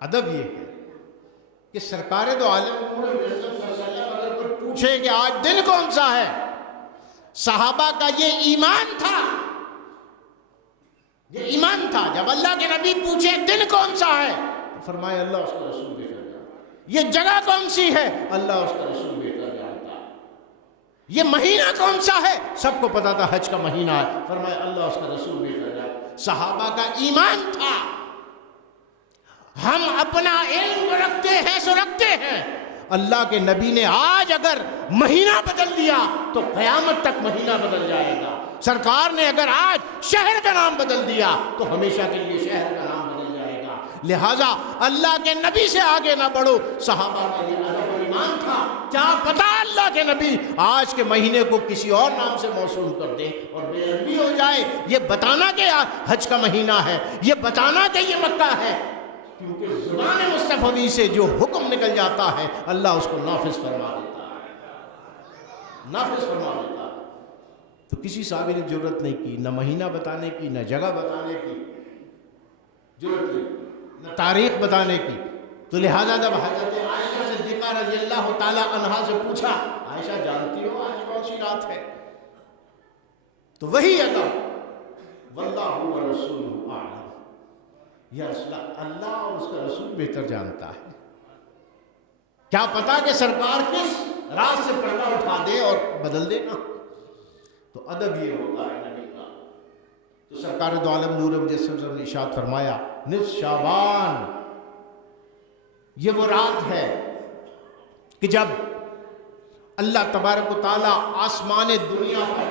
ادب یہ ہے کہ سرکار دو عالم نور صلی اللہ علیہ وسلم اگر کوئی پوچھے کہ آج دن کون سا ہے، صحابہ کا یہ ایمان تھا، یہ ایمان تھا جب اللہ کے نبی پوچھے دن کون سا ہے تو فرمایا اللہ اس کا رسول بہتر جانتا ہے۔ یہ جگہ کون سی ہے؟ اللہ اس کا رسول بہتر جانتا ہے۔ یہ مہینہ کون سا ہے؟ سب کو پتا تھا حج کا مہینہ ہے، فرمایا اللہ اس کا رسول بہتر جانتا ہے۔ صحابہ کا ایمان تھا ہم اپنا علم رکھتے ہیں سو رکھتے ہیں، اللہ کے نبی نے آج اگر مہینہ بدل دیا تو قیامت تک مہینہ بدل جائے گا۔ سرکار نے اگر آج شہر کا نام بدل دیا تو ہمیشہ کے لیے شہر کا نام بدل جائے گا۔ لہٰذا اللہ کے نبی سے آگے نہ بڑھو۔ صحابہ کا یہ ادب و ایمان تھا، کیا پتا اللہ کے نبی آج کے مہینے کو کسی اور نام سے موصول کر دے اور بے ادبی ہو جائے۔ یہ بتانا کہ حج کا مہینہ ہے، یہ بتانا کہ یہ مکہ ہے، کیونکہ زبان مصطفی سے جو حکم نکل جاتا ہے اللہ اس کو نافذ فرما دیتا ہے، نافذ فرما دیتا ہے۔ تو کسی صحابی نے جرت نہیں کی، نہ مہینہ بتانے کی، نہ جگہ بتانے کی جرت نہیں، نہ تاریخ بتانے کی۔ تو لہذا جب حضرت عائشہ صدیقہ رضی اللہ تعالی عنہا سے پوچھا عائشہ جانتی ہو آج کون سی رات ہے، تو وہی ادب واللہ ورسولہ اعلم، یا رسول اللہ اور اس کا رسول بہتر جانتا ہے۔ کیا پتا کہ سرکار کس راز سے پردہ اٹھا دے اور بدل دے گا۔ تو ادب یہ ہوتا ہے نبی کا۔ تو سرکار دو عالم نور مجسم نے ارشاد فرمایا نصف شعبان یہ وہ رات ہے کہ جب اللہ تبارک و تعالی آسمان دنیا پر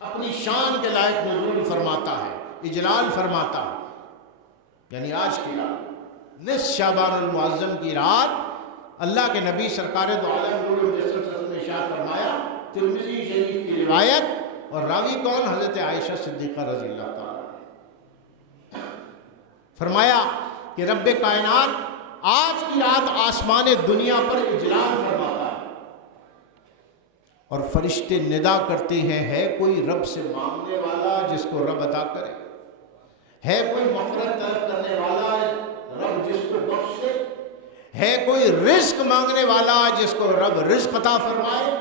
اپنی شان کے لائق نزول فرماتا ہے، اجلال فرماتا ہے۔ یعنی آج کی رات نصف شعبان المعظم کی رات اللہ کے نبی سرکار دو عالم نور مجسم نے ارشاد فرمایا، ترمذی شریف کی روایت اور راوی کون؟ حضرت عائشہ صدیقہ رضی اللہ تعالی، فرمایا کہ رب کائنات آج کی رات آسمان دنیا پر اجلال فرماتا ہے اور فرشتے ندا کرتے ہیں ہے کوئی رب سے مانگنے والا جس کو رب عطا کرے، ہے کوئی مغفرت طلب کرنے والا رب جس کو بخش دے، ہے کوئی رزق مانگنے والا جس کو رب رزق عطا فرمائے۔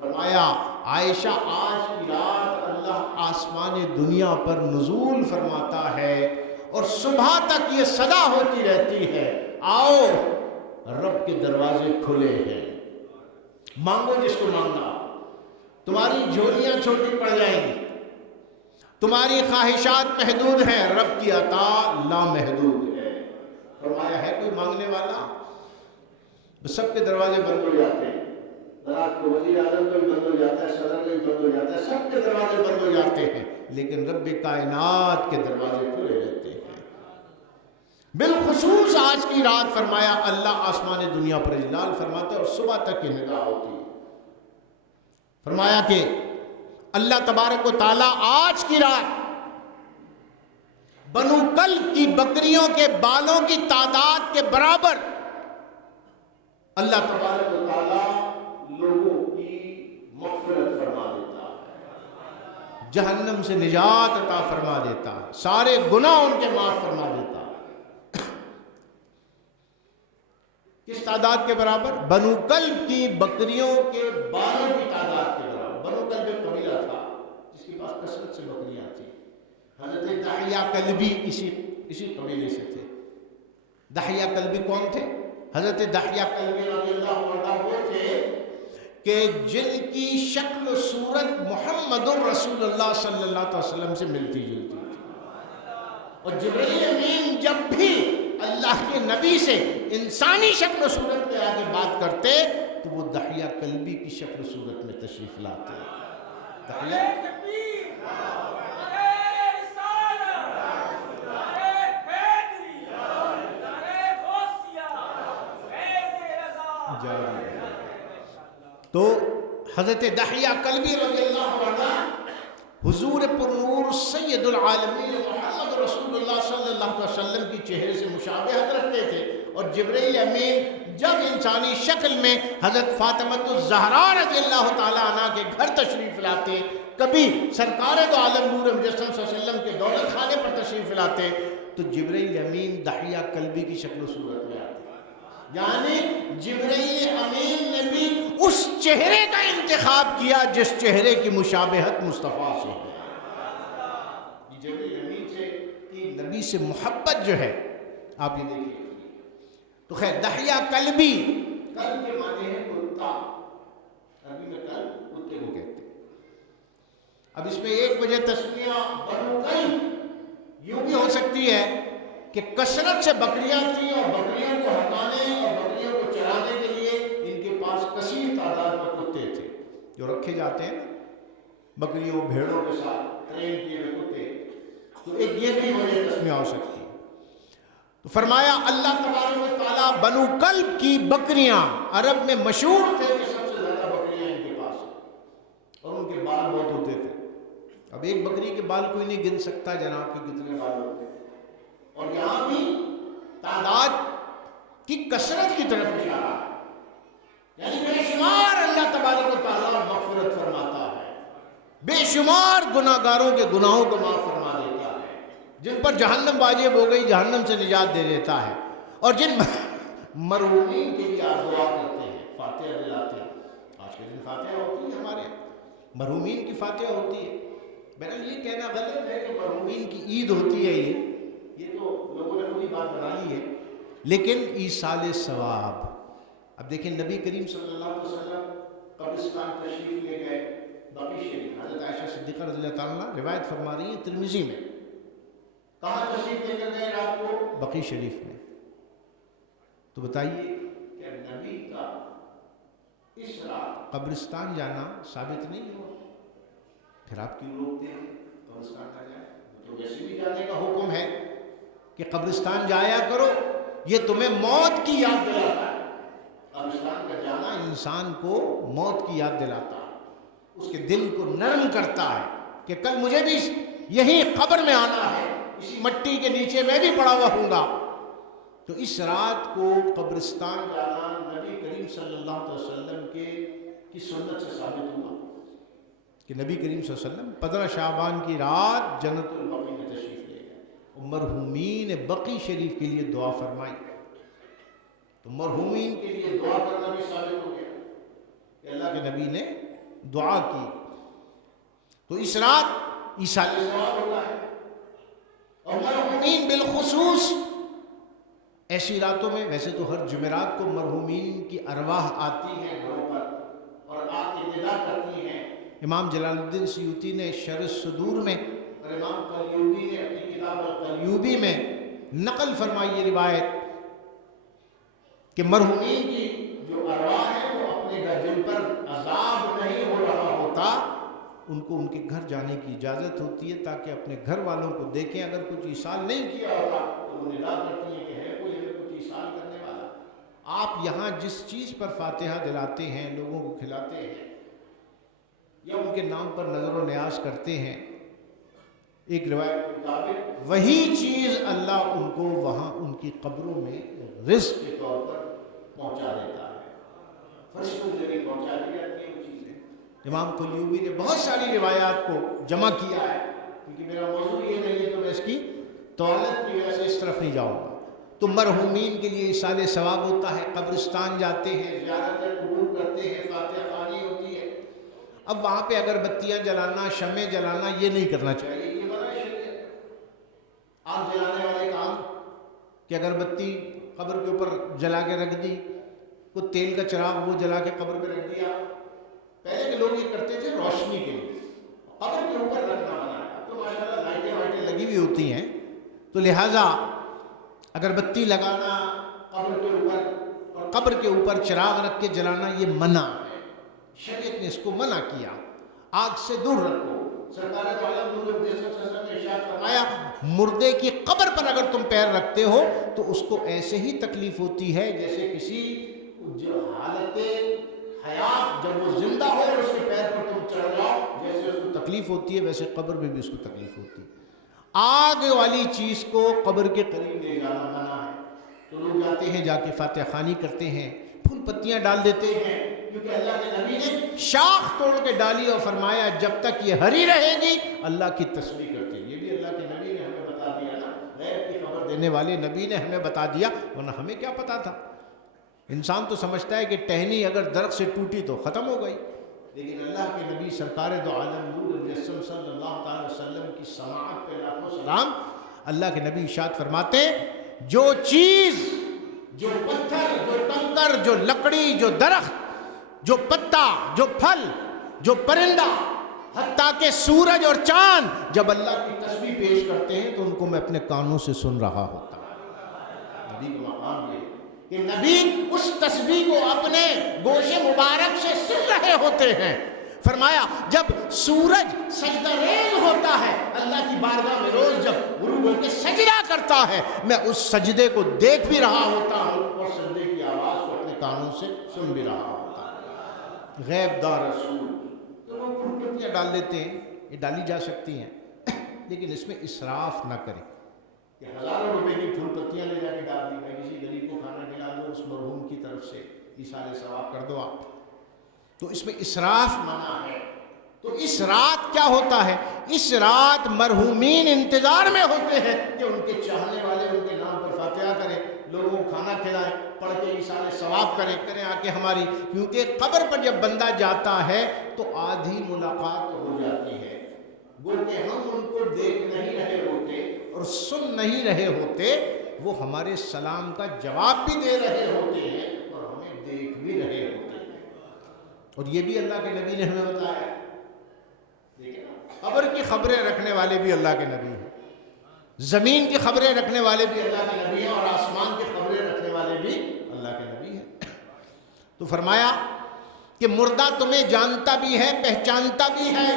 فرمایا عائشہ آج کی رات اللہ آسمان دنیا پر نزول فرماتا ہے اور صبح تک یہ صدا ہوتی رہتی ہے، آؤ رب کے دروازے کھلے ہیں، مانگو جس کو مانگنا، تمہاری جھولیاں چھوٹی پڑ جائیں گی، تمہاری خواہشات محدود ہیں، رب کی عطا لامحدود ہے۔ فرمایا ہے کوئی مانگنے والا، سب کے دروازے بند ہو جاتے ہیں، رات کو وزیر اعظم کو بھی بند ہو جاتا ہے، صدر کو بھی بند ہو جاتا ہے، سب کے دروازے بند ہو جاتے ہیں، لیکن رب کائنات کے دروازے کھلے رہتے ہیں۔ بالخصوص آج کی رات فرمایا اللہ آسمان دنیا پر اجلال فرماتا ہے اور صبح تک کی نگاہ ہوتی ہے۔ فرمایا کہ اللہ تبارک و تعالیٰ آج کی رات بنو کلب کی بکریوں کے بالوں کی تعداد کے برابر اللہ تبارک و تعالیٰ لوگوں کی مغفرت فرما دیتا ہے، جہنم سے نجات عطا فرما دیتا ہے، سارے گناہ ان کے معاف فرما دیتا ہے۔ کس تعداد کے برابر؟ بنو کلب کی بکریوں کے بالوں کی تعداد کے برابر۔ بنو کلب ایک قبیلہ تھا جس کے پاس کثرت سے بکریاں تھیں۔ حضرت دحیہ کلبی اسی قبیلے سے تھے۔ دحیہ کلبی کون تھے؟ حضرت دحیہ کلبی رضی اللہ عنہ وہ تھے کہ جن کی شکل و صورت محمد رسول اللہ صلی اللہ علیہ وسلم سے ملتی جلتی تھی، اور جبرائیل امین جب بھی اللہ کے نبی سے انسانی شکل و صورت میں آگے بات کرتے تو وہ دحیہ کلبی کی شکل و صورت میں تشریف لاتے۔ تو حضرت دحیہ کلبی رضی اللہ عنہ حضور پر نور سید العالمین محمد رسول اللہ صلی اللہ علیہ وسلم کی چہرے سے مشابہت رکھتے تھے، اور جبرائیل امین جب انسانی شکل میں حضرت فاطمۃ الزہراء رضی اللہ تعالیٰ عنہ کے گھر تشریف لاتے، کبھی سرکار دو عالم نور مجسم صلی اللہ علیہ وسلم کے دولت خانے پر تشریف لاتے، تو جبرائیل امین دحیہ کلبی کی شکل و صورت میں آتے، یعنی جبرائیل امین نے بھی اس چہرے کا انتخاب کیا جس چہرے کی مشابہت مصطفیٰ سے ہے۔ جبرائیل امین سے کہ نبی سے محبت جو ہے، آپ یہ دیکھیں تو خیر دحیہ کلبی، کلب کے معنی ہے کتا، عربی میں کلب کتے کو کہتے ہیں۔ اب اس میں ایک وجہ تسمیہ بنو کلب یوں بھی ہو سکتی ہے کہ کثرت سے بکریاں تھیں، اور بکریوں کو ہٹانے اور بکریوں کو چرانے کے لیے ان کے پاس کثیر تعداد میں کتے تھے جو رکھے جاتے ہیں بکریوں بھیڑوں کے ساتھ ٹرین کیے ہوئے کتے، تو ایک یہ بھی وجہ تسمیہ ہو سکتی ہے۔ تو فرمایا اللہ تبارک و تعالیٰ بنو کلب کی بکریاں عرب میں مشہور تھے کہ سب سے زیادہ بکریاں ان کے پاس، اور ان کے بال بہت ہوتے تھے۔ اب ایک بکری کے بال کوئی نہیں گن سکتا جناب کہ کتنے بال ہوتے ہیں، اور یہاں بھی تعداد کی کثرت کی طرف اشارہ ہے، یعنی بے شمار اللہ تبارک و تعالیٰ مغفرت فرماتا ہے، بے شمار گناہگاروں کے گناہوں کو معاف فرما دیتا ہے، جن پر جہنم واجب ہو گئی جہنم سے نجات دے دیتا ہے، اور جن مرحومین کے لیے آپ دعا کرتے ہیں، فاتحہ دلاتے ہیں۔ آج کے دن فاتحہ ہوتی ہے ہمارے مرحومین کی فاتحہ ہوتی ہے۔ بہرحال یہ کہنا غلط ہے کہ مرحومین کی عید ہوتی ہے، یہ تو لوگوں نے وہی بات بنا لی ہے، لیکن ایصال ثواب۔ اب دیکھیں نبی کریم صلی اللہ علیہ وسلم قبرستان تشریف لے گئے، بقی شریف، حضرت عائشہ صدیقہ رضی اللہ تعالیٰ عنہ روایت فرما رہی ہیں ترمذی میں، کہاں تشریف لے کر گئے رات کو؟ بقی شریف میں۔ تو بتائیے کہ نبی کا اس رات قبرستان جانا ثابت نہیں ہوا، پھر آپ کیوں روکتے ہیں قبرستان کا جائے؟ تو ویسے بھی جانے کا حکم ہے کہ قبرستان جایا کرو، یہ تمہیں موت کی یاد دلاتا ہے۔ قبرستان کا جانا انسان کو موت کی یاد دلاتا ہے، اس کے دل کو نرم کرتا ہے کہ کل مجھے بھی یہی قبر میں آنا ہے، اسی مٹی کے نیچے میں بھی پڑا ہوا ہوں گا۔ تو اس رات کو قبرستان جانا نبی کریم صلی اللہ علیہ وسلم کی سنت سے ثابت ہوا کہ نبی کریم صلی اللہ علیہ وسلم 15 شعبان کی رات جنت البقیع میں تشریف لے گئے، اور مرحومین بقی شریف کے لیے دعا فرمائی۔ تو مرحومین کے لیے دعا کرنا بھی ثابت ہو گیا کہ اللہ کے نبی نے دعا کی۔ تو اس رات ایصال ثواب ہوتا ہے، اور مرحومین بالخصوص ایسی راتوں میں، ویسے تو ہر جمعرات کو مرحومین کی ارواح آتی ہیں گھروں پر اور آ کے ندا کرتی ہیں۔ امام جلال الدین سیوطی نے شرح الصدور میں اور امام قلیوبی نے اپنی کتاب القلیوبی میں نقل فرمائی یہ روایت کہ مرحومین کی جو ارواح ہیں وہ اپنے گھر جن پر عذاب نہیں ہو رہا ہوتا ان کو ان کے گھر جانے کی اجازت ہوتی ہے تاکہ اپنے گھر والوں کو دیکھیں، اگر کچھ ایصال نہیں کیا ہوتا تو وہ ندا کرتی ہیں کہ ہے کوئی ہمیں کچھ ایصال کرنے والا۔ آپ یہاں جس چیز پر فاتحہ دلاتے ہیں، لوگوں کو کھلاتے ہیں یا ان کے نام پر نظر و نیاز کرتے ہیں، ایک روایت کے مطابق وہی چیز اللہ ان کو وہاں ان کی قبروں میں رزق کے طور پر پہنچا دیتا ہے، فرشتوں کے ذریعے پہنچا دی جاتی ہیں وہ چیزیں۔ امام قلیوبی نے بہت ساری روایات کو جمع کیا ہے، کیونکہ میرا موضوع یہ نہیں ہے تو میں اس کی طوالت کی وجہ سے اس طرف نہیں جاؤں گا۔ تو مرحومین کے لیے ایصال ثواب ہوتا ہے، قبرستان جاتے ہیں، زیارت قبور کرتے ہیں، فاتحہ خوانی ہوتی ہے۔ اب وہاں پہ اگر بتیاں جلانا، شمع جلانا یہ نہیں کرنا چاہیے، یہ منع ہے شریعت۔ آگ جلانے والے کام کہ اگر بتی قبر کے اوپر جلا کے رکھ دی، کوئی تیل کا چراغ وہ جلا کے قبر پہ رکھ دیا۔ پہلے کے لوگ یہ کرتے تھے روشنی کے لیے، قبر کے اوپر رکھنا منع ہے۔ اب تو ماشاءاللہ لائٹیں وائٹیں لگی ہوئی ہوتی ہیں، تو لہٰذا اگر بتی لگانا قبر کے اوپر اور قبر کے اوپر چراغ رکھ کے جلانا یہ منع ہے، شریعت نے اس کو منع کیا۔ آگ سے دور رکھو۔ سرکار دو عالم حضور صلی اللہ علیہ وسلم نے ارشاد فرمایا، مردے کی قبر پر اگر تم پیر رکھتے ہو تو اس کو ایسے ہی تکلیف ہوتی ہے جیسے کسی جو حالت حیات جب وہ زندہ ہو اور اس کے پیر پر تم چڑھ جاؤ، جیسے اس کو تکلیف ہوتی ہے ویسے قبر میں بھی اس کو تکلیف ہوتی ہے۔ آگ والی چیز کو قبر کے قریب لے جانا منع ہے۔ تو لوگ جاتے ہیں، جا کے فاتحہ خوانی کرتے ہیں، پھول پتیاں ڈال دیتے ہیں، کیونکہ اللہ کے نبی نے شاخ توڑ کے ڈالی اور فرمایا جب تک یہ ہری رہے گی اللہ کی تسبیح کرتے ہیں۔ یہ بھی اللہ کے نبی نے ہمیں بتا دیا نا، غیب کی خبر دینے والے نبی نے ہمیں بتا دیا، ورنہ ہمیں کیا پتا تھا۔ انسان تو سمجھتا ہے کہ ٹہنی اگر درخت سے ٹوٹی تو ختم ہو گئی، لیکن اللہ کے نبی سرکار دو عالم نور مجسم صلی اللہ تعالی وسلم کی سماعت پہ لاکھوں سلام۔ اللہ کے نبی ارشاد فرماتے ہیں جو چیز، جو پتھر، جو کنکر، جو لکڑی، جو درخت، جو پتا، جو پھل، جو پرندہ، حتیٰ کہ سورج اور چاند جب اللہ کی تسبیح پیش کرتے ہیں تو ان کو میں اپنے کانوں سے سن رہا ہوتا ہوں۔ نبی کا مقام یہ کہ نبی اس تسبیح کو اپنے گوش مبارک سے سن رہے ہوتے ہیں۔ فرمایا جب سورج سجدہ ریز ہوتا ہے اللہ کی بارگاہ میں، روز جب غروب ہو کے سجدہ کرتا ہے، میں اس سجدے کو دیکھ بھی رہا ہوتا ہوں اور سجدے کی آواز کو اپنے کانوں سے سن بھی رہا ہوتا ہوں۔ غیب دار رسول تو وہ پھول پتیاں ڈال دیتے ہیں، یہ ڈالی جا سکتی ہیں، لیکن اس میں اسراف نہ کریں کہ ہزاروں روپے کی پھول پتیاں لے جا کے ڈال دی، میں کسی غریب کو کھانا کھلا دو، اس مرحوم کی طرف سے ایصال ثواب کر دو آپ، تو اس میں اسراف منع ہے۔ تو اس رات کیا ہوتا ہے؟ اس رات مرحومین انتظار میں ہوتے ہیں کہ ان کے چاہنے والے ان کے نام پر فاتحہ کریں، لوگوں کو کھانا کھلائیں، پڑھ کے ایصال ثواب کریں آ کے ہماری، کیونکہ قبر پر جب بندہ جاتا ہے تو آدھی ملاقات ہو جاتی ہے، وہ کہ ہم ان کو دیکھ نہیں رہے ہوتے اور سن نہیں رہے ہوتے، وہ ہمارے سلام کا جواب بھی دے رہے ہوتے ہیں اور ہمیں دیکھ بھی رہے ہوتے ہیں۔ اور یہ بھی اللہ کے نبی نے ہمیں بتایا۔ قبر کی خبریں رکھنے والے بھی اللہ کے نبی ہیں، زمین کی خبریں رکھنے والے بھی اللہ کے نبی ہیں، اور آسمان کی خبریں رکھنے والے بھی اللہ کے نبی ہیں۔ تو فرمایا کہ مردہ تمہیں جانتا بھی ہے، پہچانتا بھی ہے،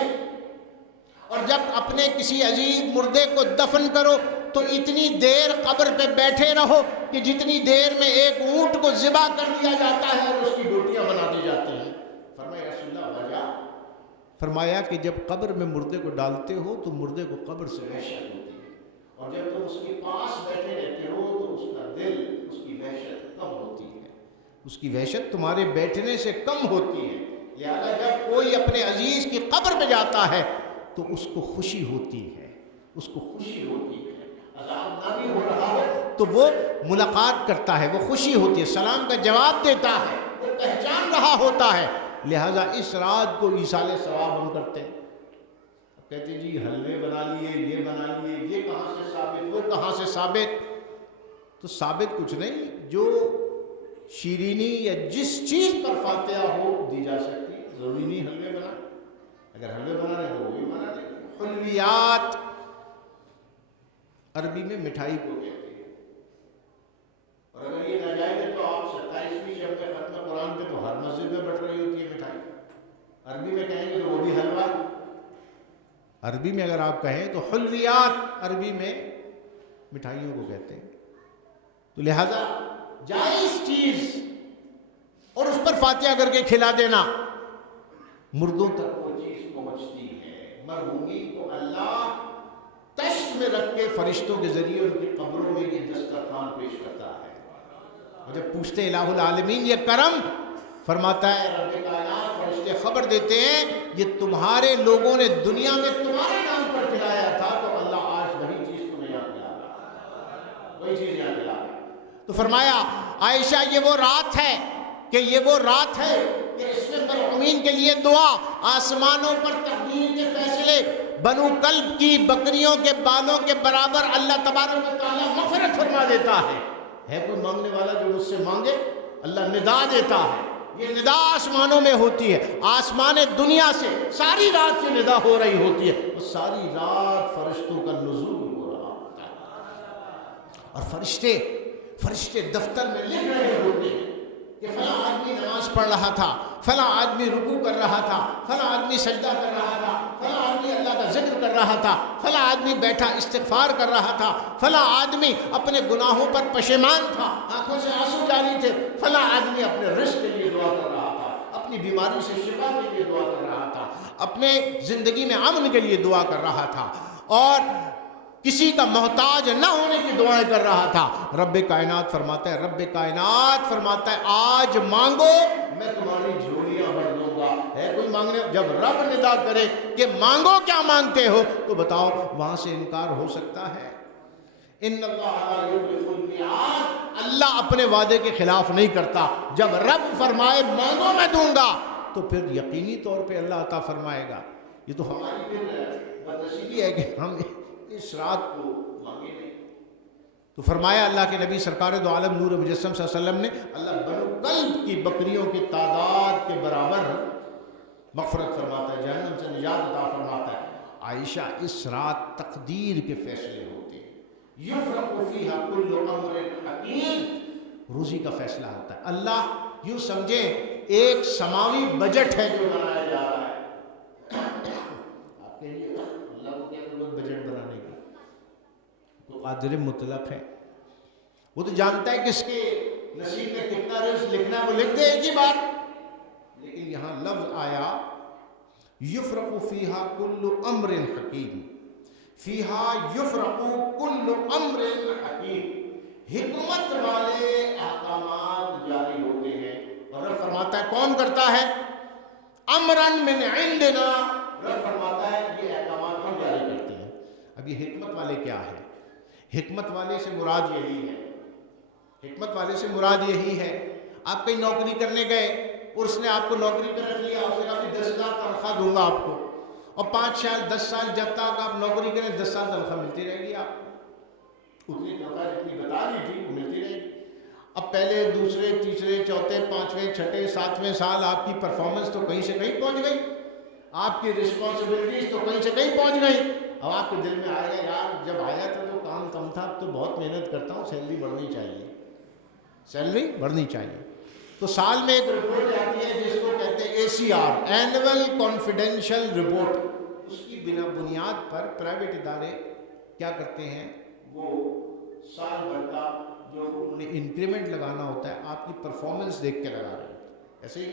اور جب اپنے کسی عزیز مردے کو دفن کرو تو اتنی دیر قبر پہ بیٹھے رہو کہ جتنی دیر میں ایک اونٹ کو ذبح کر دیا جاتا ہے اور اس کی بوٹیاں بنا دی جاتی ہیں۔ فرمایا رسول اللہ وجہ، فرمایا کہ جب قبر میں مردے کو ڈالتے ہو تو مردے کو قبر سے وحشت ہوتی ہے، اور جب تم اس کے پاس بیٹھے رہتے ہو تو اس کا دل، اس کی وحشت کم ہوتی ہے، اس کی وحشت تمہارے بیٹھنے سے کم ہوتی ہے۔ لہذا جب کوئی اپنے عزیز کی قبر پہ جاتا ہے تو اس کو خوشی ہوتی ہے، اس کو خوشی ہوتی ہے، عذاب نہ بھی ہو رہا ہو تو وہ ملاقات کرتا ہے، وہ خوشی ہوتی ہے، سلام کا جواب دیتا ہے، وہ پہچان رہا ہوتا ہے۔ لہٰذا اس رات کو ایصال ثواب ہم کرتے ہیں۔ کہتے جی حلوے بنا لیے، یہ بنا لیے، یہ کہاں سے ثابت، وہ کہاں سے ثابت؟ تو ثابت کچھ نہیں، جو شیرینی یا جس چیز پر فاتحہ ہو دی جا سکتی، ضروری نہیں حلوے بنا، اگر حلوے بنا رہے تو وہ بھی بنا لیں۔ حلویات عربی میں مٹھائی کو کہتے ہیں، اور اگر یہ ناجائز ہے تو آپ 27ویں شب میں ختم قرآن پہ تو ہر مسجد میں بٹ رہی ہوتی ہے مٹھائی، عربی میں کہیں گے تو وہ بھی حلوہ، عربی میں اگر آپ کہیں تو حلویات عربی میں مٹھائیوں کو کہتے ہیں۔ تو لہذا جائز چیز اور اس پر فاتحہ کر کے کھلا دینا، مردوں تک وہ چیز پہنچتی ہے۔ مرحومین کو اللہ تشت میں رکھ کے فرشتوں کے ذریعے ان کی قبروں میں یہ دسترخوان پیش کرتا ہے، اور جب پوچھتے الہ العالمین یہ کرم، فرماتا ہے رب کائنات فرشتوں فرشتے خبر دیتے ہیں یہ تمہارے لوگوں نے دنیا میں تمہارے نام پر کھلایا تھا تو اللہ آج وہی چیز تمہیں یاد دلا رہا، وہی چیز یاد دلا رہا۔ تو فرمایا عائشہ یہ وہ رات ہے کہ اس میں مرحومین کے لیے دعا، آسمانوں پر تقدیر کے فیصلے، بنو کلب کی بکریوں کے بالوں کے برابر اللہ تبارک و تعالیٰ مغفرت فرما دیتا ہے کوئی مانگنے والا جو مجھ سے مانگے، اللہ ندا دیتا ہے، یہ ندا آسمانوں میں ہوتی ہے، آسمان دنیا سے ساری رات یہ ندا ہو رہی ہوتی ہے، وہ ساری رات فرشتوں کا نزول ہو رہا ہوتا ہے، اور فرشتے دفتر میں لکھ رہے ہوتے ہیں کہ فلاں آدمی نماز پڑھ رہا تھا، فلاں آدمی رکوع کر رہا تھا، فلاں آدمی سجدہ کر رہا تھا، فلاں آدمی اللہ کا ذکر کر رہا تھا، فلاں آدمی بیٹھا استغفار کر رہا تھا، فلاں آدمی اپنے گناہوں پر پشیمان تھا، آنکھوں سے آنسو جاری تھے، فلاں آدمی اپنے رزق کے لیے دعا کر رہا تھا، اپنی بیماری سے شفا کے لیے دعا کر رہا تھا، اپنے زندگی میں امن کے لیے دعا کر رہا تھا، اور کسی کا محتاج نہ ہونے کی دعائیں کر رہا تھا۔ رب کائنات فرماتا ہے آج مانگو میں تمہاری جھولیاں بھر دوں گا۔ ہے کوئی مانگنے؟ جب رب ندا کرے کہ مانگو کیا مانگتے ہو تو بتاؤ وہاں سے انکار ہو سکتا ہے؟ ان اللہ لا یخلف المیعاد، اللہ اپنے وعدے کے خلاف نہیں کرتا، جب رب فرمائے مانگو میں دوں گا تو پھر یقینی طور پہ اللہ عطا فرمائے گا۔ یہ تو ہماری پھر بدنصیبی ہے کہ ہم اس رات کو مانگے نہیں۔ تو فرمایا اللہ کے نبی سرکار دو عالم نور مجسم صلی اللہ علیہ وسلم نے اللہ بنو کلب کی بکریوں کی تعداد کے برابر مغفرت فرماتا ہے، جہنم سے نجات عطا فرماتا ہے۔ عائشہ اس رات تقدیر کے فیصلے ہوتے ہیں، یفرق فیہا کل امر حکیم، روزی کا فیصلہ ہوتا ہے۔ اللہ یوں سمجھیں ایک سماوی بجٹ ہے جو بنایا جا رہا ہے، آپ کہیے اللہ کو کیا ضرورت بجٹ بنانے کی، تو قادر مطلق ہے، وہ تو جانتا ہے کس کے نصیب میں کتنا رزق لکھنا ہے وہ لکھ دے ایک ہی بار۔ لیکن یہاں لفظ آیا یفرق فیہا کل امر حکیم، فیہا یفرق کل امر حکیم، حکمت والے احکامات جاری ہوتے ہیں، اور رب فرماتا ہے کون کرتا ہے؟ امرن من عندنا، رب فرماتا ہے یہ احکامات ہم جاری کرتے ہیں۔ اب یہ حکمت والے کیا ہے؟ حکمت والے سے مراد یہی ہے، حکمت والے سے مراد یہی ہے، آپ کہیں نوکری کرنے گئے اور اس نے آپ کو نوکری پہ رکھ لیا، اس نے کہا کہ 10,000 تنخواہ دوں گا آپ کو، اور 5 سال 10 سال جب تک آپ نوکری کریں 10 سال تنخواہ ملتی رہے گی آپ کو، اتنی تنخواہ جتنی بتا دی تھی وہ ملتی رہے گی۔ اب پہلے دوسرے تیسرے چوتھے پانچویں چھٹے ساتویں سال آپ کی پرفارمنس تو کہیں سے کہیں پہنچ گئی، آپ کی رسپانسبلٹیز تو کہیں سے کہیں پہنچ گئی، اب آپ کے دل میں آئے گا یار جب آیا تھا تو کام کم تھا، اب تو بہت محنت کرتا ہوں، سیلری بڑھنی چاہیے، سیلری بڑھنی چاہیے۔ تو سال میں ایک رپورٹ آتی ہے جس کو کہتے ہیں ACR، اینول کانفیڈینشیل رپورٹ، اس کی بنا بنیاد پر پرائیویٹ ادارے کیا کرتے ہیں، وہ سال بھر کا جو انہیں انکریمنٹ لگانا ہوتا ہے آپ کی پرفارمنس دیکھ کے لگا رہے ہیں، ایسے ہی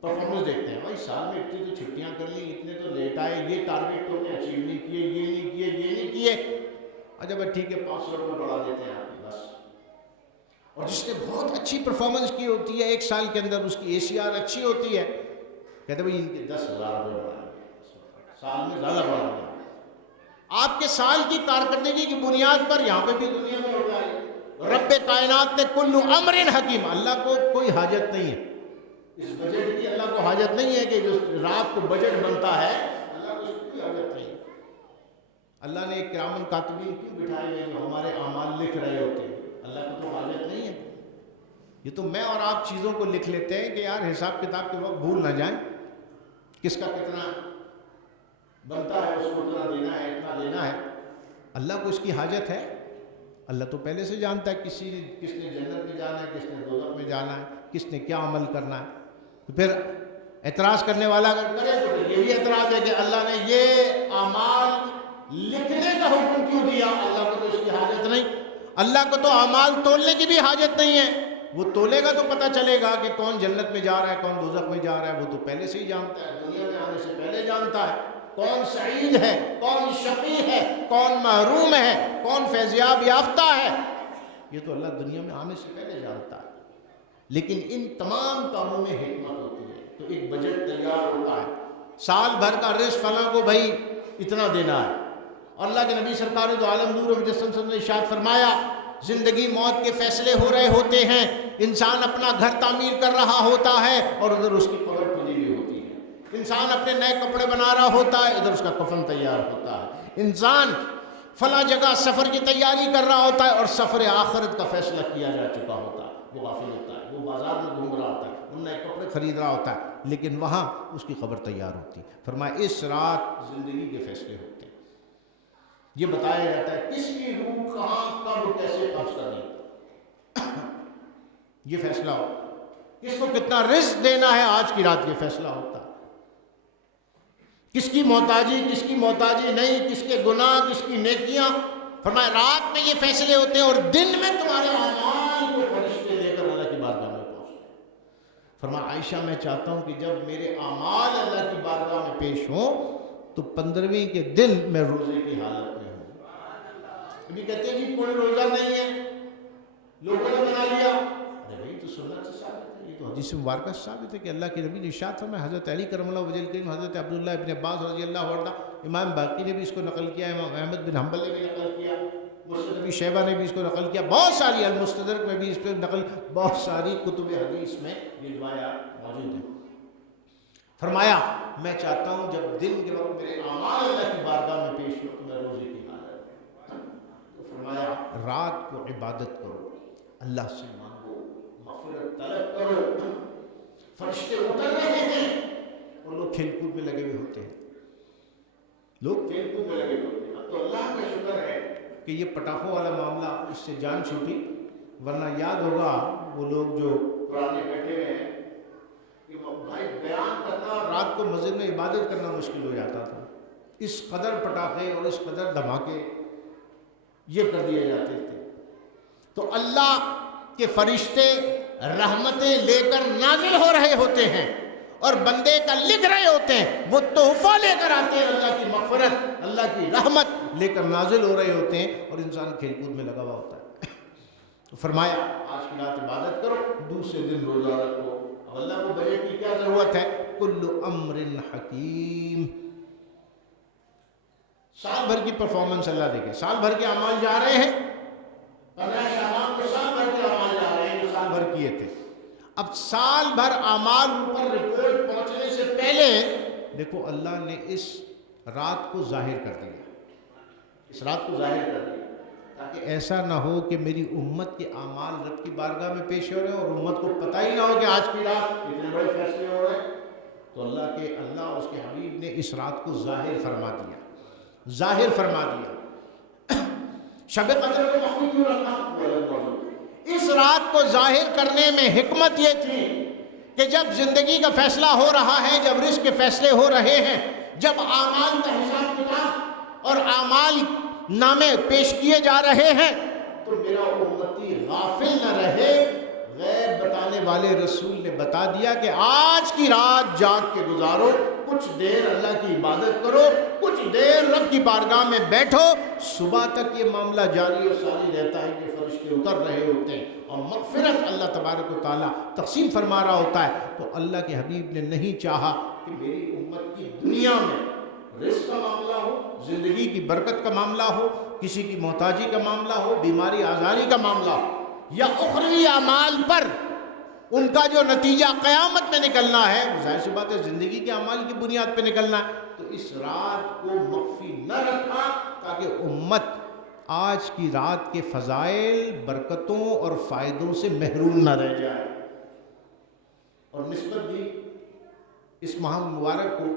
پرفارمنس دیکھتے ہیں، بھائی سال میں اتنی تو چھٹیاں کر لی، اتنے تو لیٹ آئے، یہ ٹارگیٹ تو نے اچیو نہیں کیے، یہ نہیں کیے، یہ نہیں کیے، اچھا بھائی ٹھیک ہے 500 روپے بڑھا دیتے ہیں آپ کی بس۔ اور جس نے بہت اچھی پرفارمنس کی ہوتی ہے ایک سال کے اندر، اس کی ACR اچھی ہوتی ہے، کہتے ہیں بھائی ان کے 10,000 روپے بڑھا دیں، سال میں زیادہ بڑھا دیں۔ آپ کے سال کی کارکردگی کی بنیاد پر یہاں پہ بھی دنیا میں ہوتا ہے۔ رب کائنات نے کل امر حکیم، اللہ کو کوئی حاجت نہیں ہے اس بجٹ کی، اللہ کو حاجت نہیں ہے کہ جو رات کو بجٹ بنتا ہے، اللہ کو اس کی کوئی حاجت نہیں۔ اللہ نے کرامن کاتبین کیوں بٹھائے ہوئے جو ہمارے اعمال لکھ رہے ہوتے ہیں، اللہ کو تو حاجت نہیں ہے۔ یہ تو میں اور آپ چیزوں کو لکھ لیتے ہیں کہ یار حساب کتاب کے وقت بھول نہ جائیں، کس کا کتنا بنتا ہے، اس کو اتنا دینا ہے، اتنا لینا ہے۔ اللہ کو اس کی حاجت ہے؟ اللہ تو پہلے سے جانتا ہے کس نے جنت میں جانا ہے، کس نے دوزخ میں جانا ہے، کس نے کیا عمل کرنا ہے۔ تو پھر اعتراض کرنے والا اگر کرے تو یہ بھی اعتراض ہے کہ اللہ نے یہ اعمال لکھنے کا حکم کیوں دیا، اللہ کو تو اس کی حاجت نہیں۔ اللہ کو تو اعمال تولنے کی بھی حاجت نہیں ہے، وہ تولے گا تو پتہ چلے گا کہ کون جنت میں جا رہا ہے، کون دوزخ میں جا رہا ہے، وہ تو پہلے سے ہی جانتا ہے، دنیا میں آنے سے پہلے جانتا ہے کون سعید ہے، کون شقی ہے، کون محروم ہے، کون فیضیاب یافتہ ہے، یہ تو اللہ دنیا میں آنے سے پہلے جانتا ہے۔ لیکن ان تمام کاموں میں حکمت ہوتی ہے، تو ایک بجٹ تیار ہوتا ہے، سال بھر کا رزق فلاں کو بھائی اتنا دینا ہے. اور اللہ کے نبی سرکار دو عالم نور مجسم صلی اللہ علیہ وسلم نے ارشاد فرمایا زندگی موت کے فیصلے ہو رہے ہوتے ہیں، انسان اپنا گھر تعمیر کر رہا ہوتا ہے اور ادھر اس کی قبر کھلی ہوئی ہوتی ہے، انسان اپنے نئے کپڑے بنا رہا ہوتا ہے، ادھر اس کا کفن تیار ہوتا ہے، انسان فلاں جگہ سفر کی تیاری کر رہا ہوتا ہے اور سفر آخرت کا فیصلہ کیا جا چکا ہوتا ہے، وہ غافل ہوتا ہے، وہ بازار میں گھوم رہا ہوتا ہے، ان نئے کپڑے خرید رہا ہوتا ہے، لیکن وہاں اس کی خبر تیار ہوتی ہے. فرمایا اس رات زندگی کے فیصلے ہوتے ہیں. یہ بتایا جاتا ہے کس کی روح کہاں کب کیسے قبض کرنی، یہ فیصلہ ہو، کس کو کتنا رزق دینا ہے آج کی رات یہ فیصلہ ہوتا ہے، کس کی محتاجی کس کی محتاجی نہیں، کس کے گناہ کس کی نیکیاں. فرمایا رات میں یہ فیصلے ہوتے ہیں اور دن میں تمہارے اعمال کو فرشتے لے کر اللہ کی بارگاہ میں پہنچتے ہیں. فرمایا عائشہ میں چاہتا ہوں کہ جب میرے اعمال اللہ کی بارگاہ میں پیش ہوں تو 15ویں کے دن میں روزے کی حالت میں ہوں. ابھی کہتے ہیں جی کوئی روزہ نہیں ہے، لوگوں نے بنا لیا، ارے بھائی تو سنت سے ثابت ہے، یہ تو حدیث مبارکہ سے ثابت ہے کہ اللہ کے نبی نے ارشاد فرمایا. حضرت علی کرم اللہ وجہ الکریم، حضرت عبداللہ ابن عباس رضی اللہ عنہ، امام باقی نے بھی اس کو نقل کیا، امام احمد بن حنبل نے بھی نقل کیا، مسند ابی شیبہ نے بھی اس کو نقل کیا، بہت ساری المستدرک میں بھی اس پہ نقل، بہت ساری کتب حدیث میں یہ روایات موجود ہیں. فرمایا میں چاہتا ہوں جب دن کے وقت میرے اعمال اللہ کی بارگاہ میں پیش ہو تو میں روزے کی حالت میں. تو فرمایا رات کو عبادت کرو، اللہ سے مانگو، مغفرت طلب کرو. فرشتے اتر رہے ہیں اور لوگ کھیل کود میں لگے ہوئے ہوتے ہیں، لوگ کھیل کود میں لگے ہوتے ہیں. اب تو اللہ کا شکر ہے کہ یہ پٹاخوں والا معاملہ اس سے جان چھوٹی، ورنہ یاد ہوگا وہ لوگ جو پرانے بیٹھے ہوئے ہیں کہ بھائی بیان کرنا رات کو مسجد میں عبادت کرنا مشکل ہو جاتا تھا. اس قدر پٹاخے اور اس قدر دھماکے یہ کر دیے جاتے تھے. تو اللہ کے فرشتے رحمتیں لے کر نازل ہو رہے ہوتے ہیں اور بندے کا لکھ رہے ہوتے ہیں، وہ تحفہ لے کر آتے ہیں، اللہ کی مغفرت اللہ کی رحمت لے کر نازل ہو رہے ہوتے ہیں اور انسان کھیل کود میں لگا ہوا ہوتا ہے. تو فرمایا آج کی رات عبادت کرو، دوسرے دن روزہ رکھو. اب اللہ کو بجٹ کی کیا ضرورت ہے؟ کل امر حکیم. سال بھر کی پرفارمنس اللہ دیکھے، سال بھر کے اعمال جا رہے ہیں، 15 شعبان کو سال بھر کے اعمال جا رہے ہیں جو سال بھر کیے تھے. اب سال بھر اعمال پر رپورٹ پہنچنے سے پہلے دیکھو اللہ نے اس رات کو ظاہر کر دیا، اس رات کو ظاہر کر دیا تاکہ ایسا نہ ہو کہ میری امت کے اعمال رب کی بارگاہ میں پیش ہو رہے ہیں اور امت کو پتہ ہی نہ ہو کہ آج کی رات اتنے بڑے فیصلے ہو رہے ہیں. تو اللہ اور اس کے حبیب نے اس رات کو ظاہر فرما دیا، ظاہر فرما دیا. شب قدر کو مخفی کیوں رکھا؟ اس رات کو ظاہر کرنے میں حکمت یہ تھی کہ جب زندگی کا فیصلہ ہو رہا ہے، جب رزق کے فیصلے ہو رہے ہیں، جب اعمال کا حساب کتاب اور اعمال نامے پیش کیے جا رہے ہیں، تو میرا امتی غافل نہ رہے. غیب بتانے والے رسول نے بتا دیا کہ آج کی رات جاگ کے گزارو، کچھ دیر اللہ کی عبادت کرو، کچھ دیر رب کی بارگاہ میں بیٹھو. صبح تک یہ معاملہ جاری اور ساری رہتا ہے کہ فرشتے اتر رہے ہوتے ہیں اور مغفرت اللہ تبارک و تعالیٰ تقسیم فرما رہا ہوتا ہے. تو اللہ کے حبیب نے نہیں چاہا کہ میری امت کی دنیا میں رزق کا معاملہ ہو، زندگی کی برکت کا معاملہ ہو، کسی کی محتاجی کا معاملہ ہو، بیماری آزاری کا معاملہ ہو، یا اخروی اعمال پر ان کا جو نتیجہ قیامت میں نکلنا ہے، ظاہر سی بات ہے زندگی کے اعمال کی بنیاد پہ نکلنا ہے. تو اس رات کو مخفی نہ رکھا تاکہ امت آج کی رات کے فضائل، برکتوں اور فائدوں سے محروم نہ رہ جائے. اور نسبت دی اس ماہ مبارک کو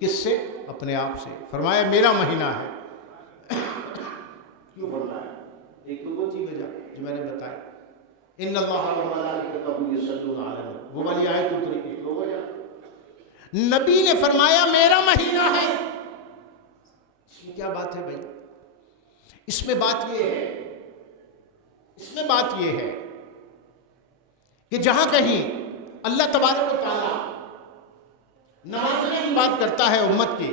کس سے؟ اپنے آپ سے. فرمایا میرا مہینہ ہے. کیوں فرمایا؟ ایک تو وہ تھی وجہ جو میں نے بتائی، ان اللہ وملائکتہ یصلون علی النبی، وہ والی آیت اتری تھی تو وجہ. نبی نے فرمایا میرا مہینہ ہے. اس میں کیا بات ہے بھائی؟ اس میں بات یہ ہے کہ جہاں کہیں اللہ تبارک و تعالیٰ نوازنے کی بات کرتا ہے امت کی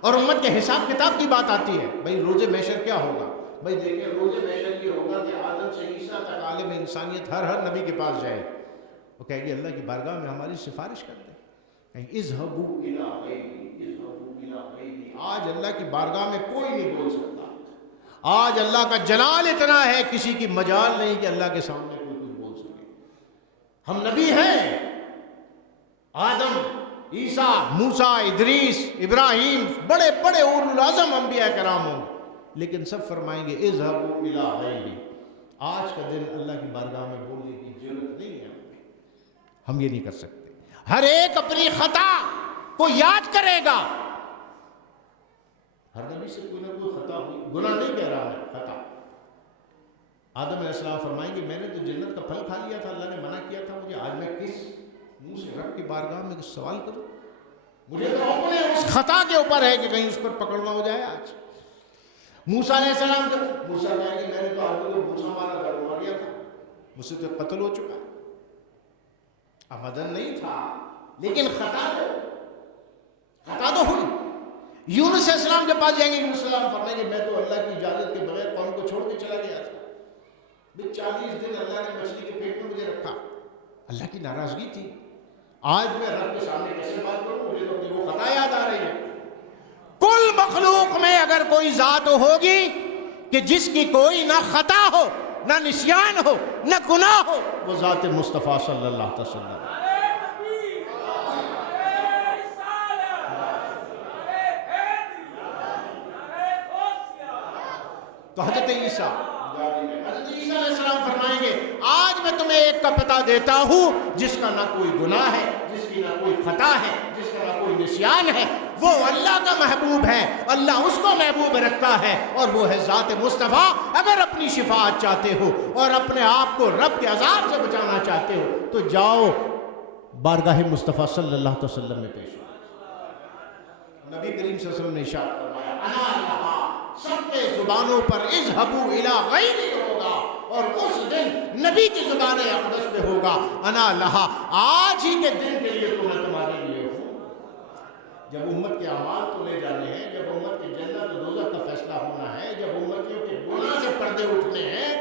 اور امت کے حساب کتاب کی بات آتی ہے، بھائی روز محشر کیا ہوگا؟ بھائی دیکھیں روز محشر یہ ہوگا کہ آدم سے عیسیٰ تک عالم انسانیت ہر نبی کے پاس جائے، وہ کہے گی اللہ کی بارگاہ میں ہماری سفارش کر دیں. اذهبوا الى غیری، اذهبوا الى غیری. آج اللہ کی بارگاہ میں کوئی نہیں بول سکتا. آج اللہ کا جلال اتنا ہے کسی کی مجال نہیں کہ اللہ کے سامنے کوئی کچھ بول سکے. ہم نبی ہیں، آدم، عیسیٰ، موسیٰ، ادریس، ابراہیم، بڑے بڑے اولو العزم انبیاء کرام ہوں گے، لیکن سب فرمائیں گے اذهبوا الى غیری. آج کا دن اللہ کی بارگاہ میں بولنے کی ضرورت نہیں ہے ہم یہ نہیں کر سکتے. ہر ایک اپنی خطا کو یاد کرے گا. ہر نبی سے کوئی نہ کوئی خطا ہوئی، گناہ نہیں کہہ رہا ہے، خطا. آدم علیہ السلام فرمائیں گے میں نے تو جنت کا پھل کھا لیا تھا، اللہ نے منع کیا تھا مجھے، آج میں کس منہ سے رب کی بارگاہ میں سوال کروں؟ مجھے تو اپنے اس خطا کے اوپر ہے کہ کہیں اس پر پکڑنا ہو جائے. آج موسیٰ علیہ السلام کو موسیٰ کہیں گے میں نے تو آدمی کو موسیٰ مارا تھا، مار گیا تھا، مجھ سے تو قتل ہو چکا، عمدن نہیں تھا لیکن خطا تو ہوئی. یونس علیہ السلام کے پاس جائیں گے، یونس علیہ السلام فرمائیں گے میں تو اللہ کی اجازت کے بغیر قوم کو چھوڑ کے چلا گیا تھا، 40 دن اللہ نے مچھلی کے پیٹ میں مجھے رکھا، اللہ کی ناراضگی تھی. آج میں رب کے سامنے کیسے بات کروں؟ مجھے تو اپنی وہ خطا یاد آ رہی ہے. کل مخلوق میں اگر کوئی ذات ہوگی کہ جس کی کوئی نہ خطا ہو، نہ نسیان ہو، نہ گناہ ہو، وہ ذات مصطفیٰ صلی اللہ علیہ وسلم. تو حضرت عیسیٰ علیہ السلام فرمائیں گے آج میں تمہیں ایک کا پتہ دیتا ہوں جس کا نہ کوئی گناہ ہے، جس کی نہ کوئی خطا ہے، جس کا نہ کوئی نسیان ہے، وہ اللہ کا محبوب ہے، اللہ اس کو محبوب رکھتا ہے، اور وہ ہے ذات مصطفیٰ. اگر اپنی شفاعت چاہتے ہو اور اپنے آپ کو رب کے عذاب سے بچانا چاہتے ہو تو جاؤ بارگاہ مصطفیٰ صلی اللہ علیہ وسلم میں پیش ہو. نبی کریم صلی اللہ علیہ وسلم نے ارشاد فرمایا انا لہا، سب کے زبانوں پر اذهبوا الى غیری ہوگا، اور اس دن نبی کی زبان اقدس میں ہوگا انا لہا، آج ہی کے دن کے لیے تو میں تمہارے لیے ہوں. جب امت کے اعمال تولے جانے ہیں، جب امت کے جنت و دوزخ کا فیصلہ ہونا ہے، جب امتیوں کے گناہ سے پردے اٹھنے ہیں،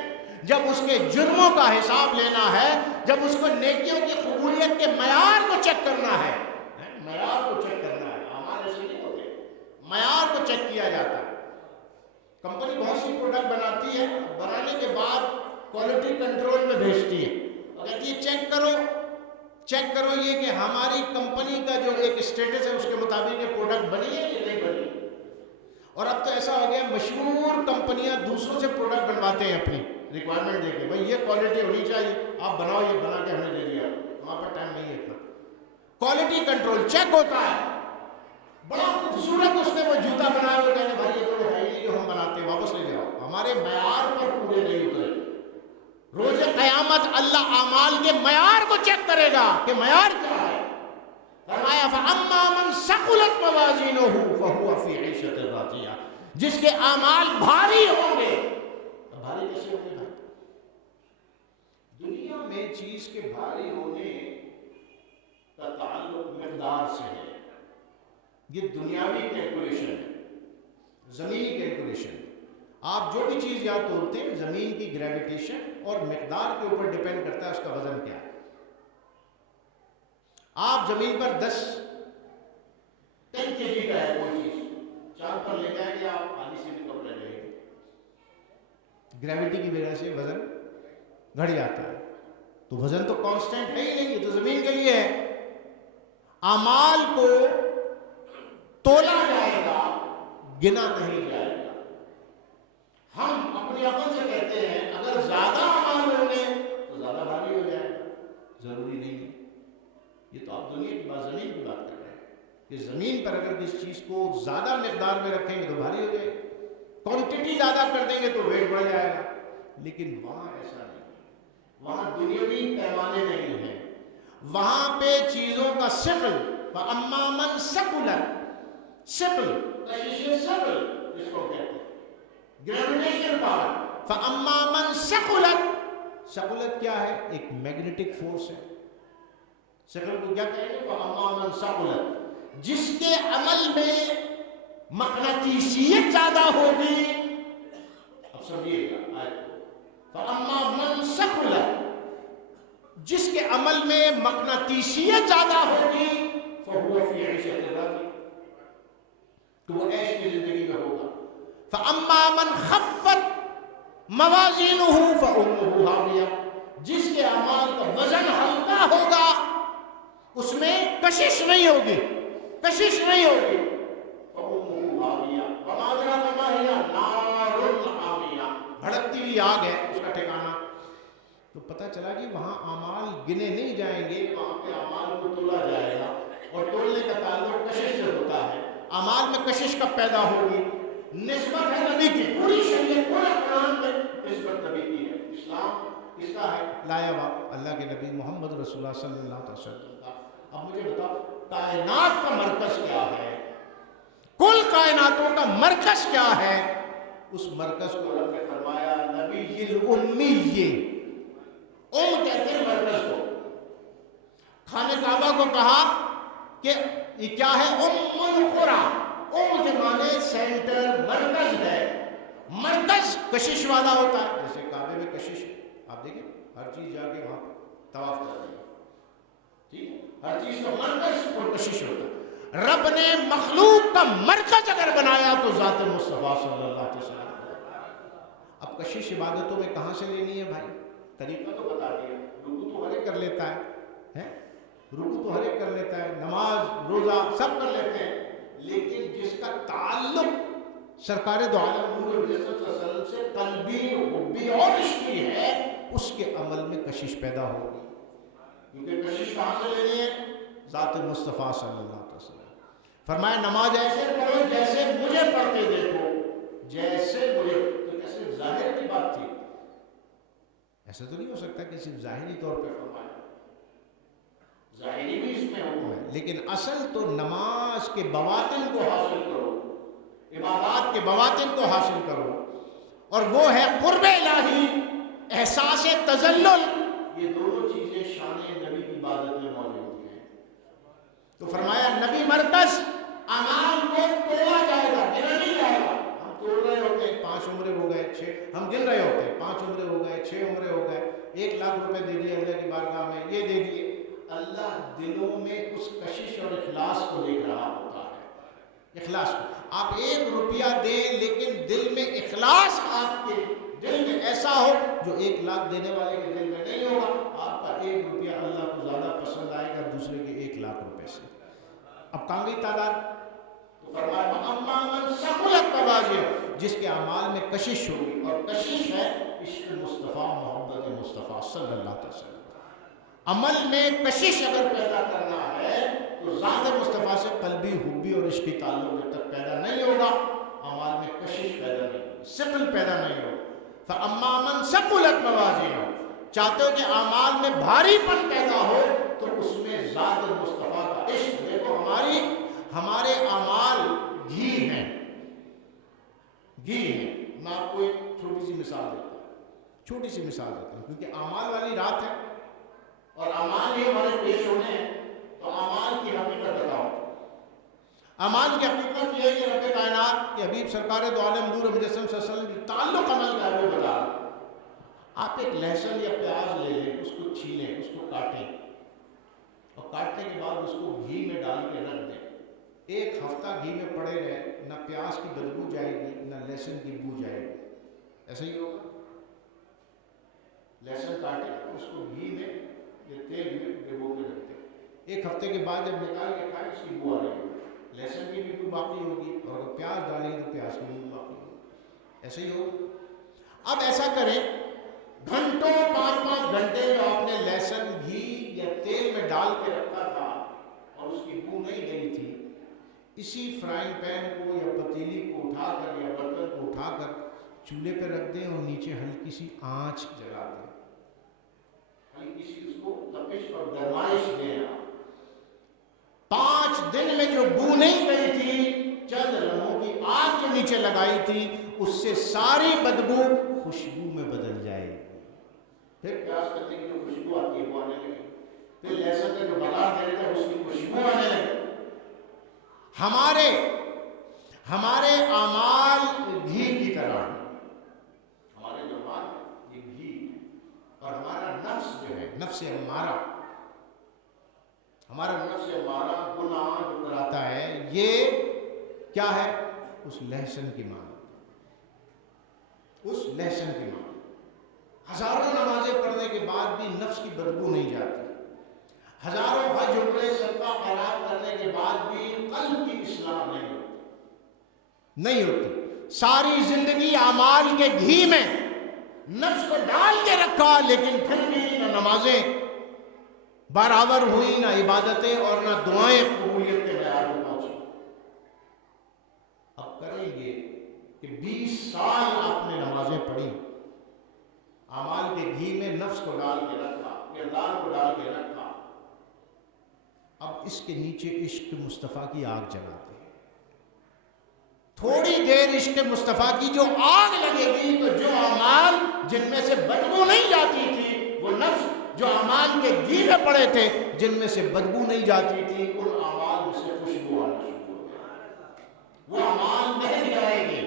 جب اس کے جرموں کا حساب لینا ہے، جب اس کو نیکیوں کی قبولیت کے معیار کو چیک کرنا ہے، معیار کو چیک کرنا ہے، اعمال ایسے نہیں ہوتے، معیار کو چیک کیا جاتا ہے. کمپنی بہت سی پروڈکٹ بناتی ہے، بنانے کے بعد کوالٹی کنٹرول میں بھیجتی ہے اور کہتی ہے چیک کرو یہ کہ ہماری کمپنی کا جو ایک اسٹیٹس ہے اس کے مطابق یہ پروڈکٹ بنی ہے یا نہیں بنی. اور اب تو ایسا ہو گیا مشہور کمپنیاں دوسروں سے پروڈکٹ بنواتے ہیں اپنی ریکوائرمنٹ دے کے، بھائی یہ کوالٹی ہونی چاہیے، آپ بناؤ، یہ بنا کے ہمیں دے دیا، وہاں پر ٹائم نہیں ہے اتنا. کوالٹی کنٹرول چیک ہوتا ہے، بڑا خوبصورت اس نے وہ جوتا بنایا ہوتا ہے، بھائی یہ تو ہے ہی جو ہم بناتے ہیں، واپس لے جاؤ، ہمارے معیار پر پورے نہیں اترے. روز قیامت اللہ اعمال کے معیار کو چیک کرے گا کہ معیار کیا ہے. فرمایا فَأَمَّا مَنْ ثَقُلَتْ مَوَازِينُهُ فَهُوَ فِي عِيشَةٍ رَاضِيَةٍ، جس کے اعمال بھاری ہوں گے. بھاری کیسے ہوں گے بھائی؟ دنیا میں چیز کے بھاری ہونے کا تعلق مقدار سے ہے. یہ دنیاوی کیلکولیشن ہے، زمینی کیلکولیشن. آپ جو بھی چیز یاد تولتے ہیں زمین کی گریویٹیشن اور مقدار کے اوپر ڈیپینڈ کرتا ہے اس کا وزن کیا ہے. آپ زمین پر 10 kg کا ہے کوئی چیز، چاند پر لے جائیں گے آپ آدھی سے بھی کم رہ جائے گی، گریویٹی کی وجہ سے وزن گھٹ جاتا ہے. تو وزن تو کانسٹنٹ ہے ہی نہیں، یہ تو زمین کے لیے ہے. اعمال کو تولا جائے گا، گنا نہیں جائے گا. ہم اپنی عقل سے کہتے ہیں اگر زیادہ اعمال ہوں گے تو زیادہ بھاری ہو جائے گا، ضروری نہیں ہے. یہ تو آپ دنیا کی بات، زمین کی بات کر رہے ہیں کہ زمین پر اگر کسی چیز کو زیادہ مقدار میں رکھیں گے تو بھاری ہو جائے گا، کوانٹٹی زیادہ کر دیں گے تو ویٹ بڑھ جائے گا. لیکن وہاں ایسا نہیں، وہاں دنیاوی پیمانے نہیں ہیں، وہاں پہ چیزوں کا ثقل. فَأَمَّا مَنْ ثَقُلَتْ، ثقل جس کو کہتے ہیں گریویٹیشن پاور. فَأَمَّا مَنْ ثَقُلَتْ، ثقلت کیا ہے؟ ایک میگنیٹک فورس ہے. ثقل کو کیا کہیں گے؟ فَأَمَّا مَنْ ثَقُلَتْ، جس کے عمل میں مقناطیسیت زیادہ ہوگی. اب سمجھیے گا، فَأَمَّا مَنْ ثَقُلَتْ، جس کے عمل میں مقناطیسیت زیادہ ہوگی، فَهُوَ تو وہ عیش کی زندگی میں ہوگا. فَأَمَّا مَنْ خَفَّتْ مَوَازِينُهُ فَأُمُّهُ هَاوِيَةٌ، جس کے اعمال کا وزن ہلکا ہوگا اس میں کشش نہیں ہوگی، کشش نہیں ہوگی. فَأُمُّهُ هَاوِيَةٌ وَمَا أَدْرَاكَ مَا هِيَ نَارٌ حَامِيَةٌ، بھڑکتی ہوئی آگ ہے اس کا ٹھکانہ. تو پتہ چلا کہ وہاں اعمال گنے نہیں جائیں گے، وہاں پہ اعمال کو تولا جائے گا. اور تولنے کا تعلق کشش سے ہوتا ہے. اعمال میں کشش کب پیدا ہوگی؟ نسبت ہے نبی کی، پوری شریعت پورا قرآن میں نسبت نبی کی ہے. اسلام کس کا ہے؟ لایا ہوا اللہ کے نبی محمد رسول اللہ صلی اللہ علیہ وسلم کا. اب مجھے بتاؤ کائنات کا مرکز کیا ہے؟ کل کائناتوں کا مرکز کیا ہے؟ اس مرکز کو رب نے فرمایا نبی الامی. کہتے ہیں مرکز کو. خانہ کعبہ کو کہا کہ یہ کیا ہے؟ القرى. کے معنی سینٹر، مرکز ہے. مرکز کشش والا ہوتا ہے، جیسے کعبے میں کشش ہے. آپ دیکھیں ہر چیز جا کے وہاں طواف کر رہی ہے، ٹھیک ہے، ہر چیز کا مرکز اور کشش ہوتا ہے. رب نے مخلوق کا مرکز اگر بنایا تو ذات مصطفیٰ صلی اللہ علیہ وسلم. اب کشش عبادتوں میں کہاں سے لینی ہے بھائی؟ طریقہ تو بتا دیا. رکوع تو ہر ایک کر لیتا ہے، رکوع تو ہر ایک کر لیتا ہے، نماز روزہ سب کر لیتے ہیں، لیکن جس کا تعلق سرکار دو عالم نور صلی اللہ علیہ وسلم سے قلبی حبی اور عشقی ہے، اس کے عمل میں کشش پیدا ہوگی. کیونکہ کشش کہاں سے لینی ہے؟ ذات مصطفیٰ صلی اللہ علیہ وسلم. فرمایا نماز ایسے پڑھو جیسے مجھے پڑھتے دیکھو، جیسے مجھے. تو کیسے ظاہر کی بات تھی، ایسا تو نہیں ہو سکتا کہ صرف ظاہری طور پہ فرمایا، ظاہری بھی اس میں حکم ہے، لیکن اصل تو نماز کے بواطن کو حاصل کرو، عبادات کے بواطن کو حاصل کرو، اور وہ ہے قرب الہی، احساس تذلل. یہ دونوں چیزیں شان نبی کی عبادت میں موجود ہیں. تو فرمایا نبی مرکز، اعمال کو تولا جائے گا، گنا نہیں جائے گا. ہم توڑ رہے ہوتے ہیں 5 عمرے ہو گئے 6، ہم گن رہے ہوتے ہیں 5 عمرے ہو گئے 6 عمرے ہو گئے، 1 لاکھ روپے دے دیے اللہ کی بارگاہ میں، یہ دے دیے. اللہ دلوں میں اس کشش اور اخلاص کو دیکھ رہا ہوتا ہے. اخلاص کو آپ 1 روپیہ دیں لیکن دل میں اخلاص آپ کے دل میں ایسا ہو جو 1 لاکھ دینے والے کے دل میں نہیں ہوگا. آپ کا 1 روپیہ اللہ کو زیادہ پسند آئے گا دوسرے کے 1 لاکھ روپے سے. اب کہاں گئی تعداد؟ تو فرمایا اما من ثقلت موازینہ، جس کے اعمال میں کشش ہوگی، اور کشش ہے عشق مصطفیٰ محبت مصطفیٰ صلی اللہ علیہ وسلم. عمل میں کشش اگر پیدا کرنا ہے تو ذات مصطفیٰ سے قلبی حبی اور عشقی تعلق جب تک پیدا نہیں ہوگا، اعمال میں کشش پیدا نہیں ہوگی، ثقل پیدا نہیں ہوگا. فَأَمَّا مَنْ ثَقُلَتْ مَوَازِينُهُ، چاہتے ہو کہ اعمال میں بھاری پن پیدا ہو تو اس میں ذات مصطفیٰ کا عشق. دیکھو ہمارے اعمال گھی ہیں، گھی ہیں. میں آپ کو ایک چھوٹی سی مثال دیتا ہوں، کیونکہ اعمال والی رات ہے اور اعمال ہی ہمارے پیش ہونے ہیں. تو اعمال کی حقیقت بتاؤ. اعمال کی حقیقت یہ ہے کہ رب کائنات کے حبیب سرکار دو عالم نور مجسم صلی اللہ علیہ وسلم تعلق عمل کا وہ بتا. آپ ایک لہسن یا پیاز لے لیں، اس کو چھیلیں، اس کو کاٹیں، اور کاٹنے کے بعد اس کو گھی میں ڈال کے رکھ دیں. 1 ہفتہ گھی میں پڑے رہے، نہ پیاز کی بدبو جائے گی نہ لہسن کی بو جائے گی. ایسا ہی ہوگا. لہسن کاٹیں، اس کو گھی میں یا تیل میں ڈبو کے رکھتے ہیں. 1 ہفتے کے بعد جب نکال کے کھائیں اس کی بو آ رہی ہوگی، لہسن کی بھی بو باقی ہوگی، اور اگر پیاز ڈالیں تو پیاز کی بھی باقی ہوگی. ایسے ہی ہوگا. اب ایسا کریں، گھنٹوں 5-5 گھنٹے جو آپ نے لہسن گھی یا تیل میں ڈال کے رکھا تھا اور اس کی بو نہیں گئی تھی، اسی فرائنگ پین کو یا پتیلی کو اٹھا کر یا برتن کو اٹھا کر چولہے پہ رکھ دیں اور نیچے ہلکی سی آنچ جلا دیں، ہلکی سی اس کو تپش اور گرمائش دیں. 5 دن میں جو بو نہیں گئی تھی، چند لمحوں کی آگ کے نیچے لگائی تھی، اس سے ساری بدبو خوشبو میں بدل جائے گی. پھر پیاز کتنے کی جو خوشبو آتی ہے وہ آنے لگی، پھر لہسن کا جو بغار دے رہتا ہے اس کی خوشبو آنے لگی. ہمارے اعمال گھی کی طرح ہیں. ہمارے جو اعمال یہ گھی، اور ہمارا نفس جو ہے، نفس امارہ، ہمارا نفس امارہ گناہ جو کراتا ہے، یہ کیا ہے؟ اس لہسن کی مانند، اس لہسن کی مانند۔ ہزاروں نمازیں پڑھنے کے بعد بھی نفس کی بدبو نہیں جاتی، ہزاروں حج عمرے صدقہ خیرات کرنے کے بعد بھی قلب کی اصلاح نہیں ہوتی۔ ساری زندگی اعمال کے گھی میں نفس کو ڈال کے رکھا، لیکن پھر بھی نہ نمازیں برابر ہوئی، نہ عبادتیں اور نہ دعائیں قبولیت کے معیار پر پہنچی۔ اب کریں گے کہ 20 سال آپ نے نمازیں پڑھی، اعمال کے گھی میں نفس کو ڈال کے رکھا، کردار کو ڈال کے رکھا، اب اس کے نیچے عشق مصطفیٰ کی آگ جلاتے ہیں۔ تھوڑی دیر عشق مصطفیٰ کی جو آگ لگے گی تو جو اعمال جن میں سے بدبو نہیں جاتی تھی، وہ نفس جو اعمال کے گھی میں پڑے تھے جن میں سے بدبو نہیں جاتی تھی، ان اعمال میں سے خوشبو آنا شروع ہو گئی۔ وہ اعمال مہک جائیں گے،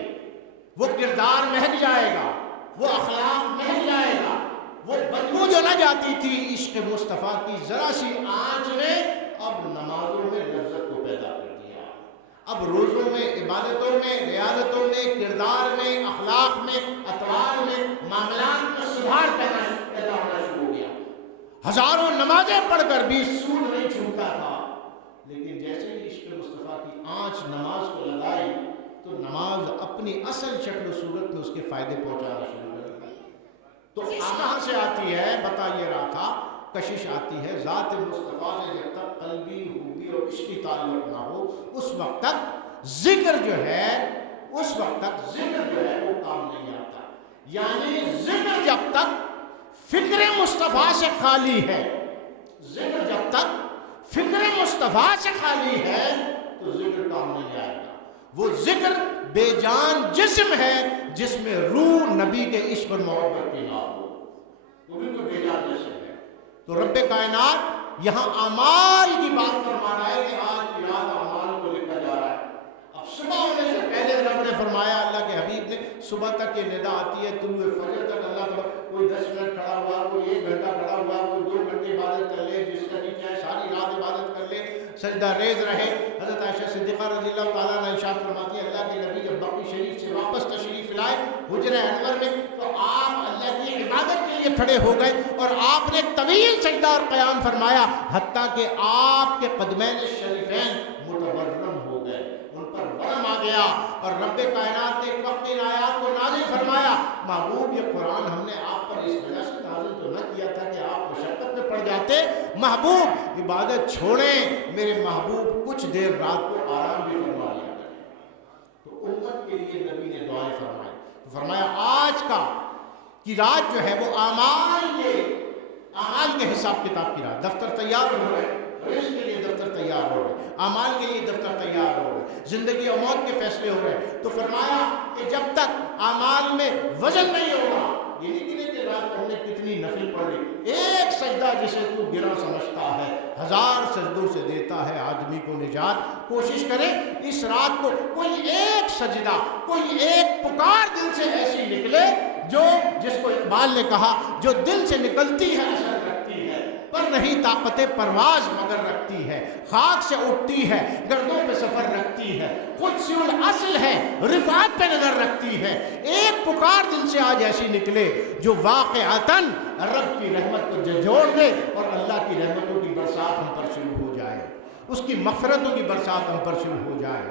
وہ کردار مہک جائے گا، وہ اخلاق مہک جائے گا، وہ بدبو جو نہ جاتی تھی عشق مصطفیٰ کی ذرا سی آنچ نے اب نمازوں میں لذت کو پیدا کر دیا، اب روزوں میں، عبادتوں میں، ریاضتوں میں، کردار میں، اخلاق میں، اطوار میں، معاملات میں سدھار پیدا ہونا شروع ہو گیا۔ ہزاروں نمازیں پڑھ کر بھی سود نہیں چھوٹتا تھا، لیکن جیسے ہی عشق مصطفیٰ کی آنچ نماز کو لگائی تو نماز اپنی اصل شکل و صورت میں اس کے فائدے پہنچانا شروع کر دی۔ تو کہاں سے آتی ہے؟ بتا یہ رہا تھا، کشش آتی ہے ذات مصطفیٰ سے جب تک قلبی خوبی اور عشقی تعلق نہ ہو، اس وقت تک ذکر جو ہے وہ کام نہیں آتا۔ یعنی ذکر جب تک فکر مصطفیٰ سے خالی ہے، تو ذکر کام نہیں آئے گا۔ وہ ذکر بے جان جسم ہے جس میں روح نبی کے عشق اور محبت کی نہ ہو، وہ بھی تو بے جان جسم ہے۔ تو رب کائنات یہاں اعمال کی بات فرما رہا ہے کہ آج کی رات اعمال کو لکھا جا رہا ہے۔ اب صبح ہونے سے پہلے رب نے فرمایا، اللہ کے حبیب نے، صبح تک یہ ندا آتی ہے، طلوع فجر تک اللہ تعالیٰ کوئی 10 منٹ کھڑا ہوا، کوئی 1 گھنٹہ کھڑا ہوا، کوئی 2 گھنٹے عبادت کر لے، جس کا نہیں چاہے ساری رات عبادت کر لے، سجدہ ریز رہے۔ حضرت عائشہ صدیقہ رضی اللہ تعالیٰ عنہ ارشاد فرماتی ہے، اللہ کے نبی جب بقی شریف سے واپس تشریف لائے حجرہ انور میں، تو آپ اللہ کی عبادت کے لیے کھڑے ہو گئے اور آپ نے طویل سجدہ اور قیام فرمایا، حتیٰ کہ آپ کے قدمین شریفین متورم ہو گئے، ان پر ورم آ گیا، اور رب کائنات نے ایک وقت ان آیات کو نازل فرمایا، محبوب یہ قرآن ہم نے آپ پر اس وجہ سے نازل تو نہ کیا تھا کہ آپ مشقت میں پڑ جاتے، محبوب عبادت چھوڑیں، میرے محبوب کچھ دیر رات کو آرام بھی فرما لیا کریں۔ تو امت کے لیے نبی نے دعائیں فرمائی، تو فرمایا آج کی رات جو ہے وہ اعمال کے حساب کتاب کی رات، دفتر تیار ہو رہے، رزق کے لیے دفتر تیار ہو رہے، اعمال کے لیے دفتر تیار ہو رہے، زندگی اور موت کے فیصلے ہو رہے۔ تو فرمایا کہ جب تک اعمال میں وزن نہیں ہوگا، یہ نہیں کہ رات ہم نے کتنی نفل پڑھ لی، ایک سجدہ جسے تو گرا سمجھتا ہے 1000 سجدوں سے دیتا ہے آدمی کو نجات۔ کوشش کرے اس رات کو کوئی ایک سجدہ، کوئی ایک پکار دل سے ایسی نکلے جس کو اقبال نے کہا، جو دل سے نکلتی ہے اثر رکھتی ہے، پر نہیں طاقت پرواز مگر رکھتی ہے، خاک سے اٹھتی ہے گردوں پہ سفر رکھتی ہے، خود سے الاصل ہے رفعت پہ نظر رکھتی ہے۔ ایک پکار دل سے آج ایسی نکلے جو واقعتاً رب کی رحمت کو جھنجھوڑ دے اور اللہ کی رحمتوں کی برسات ہم پر شروع ہو جائے، اس کی مغفرتوں کی برسات ہم پر شروع ہو جائے۔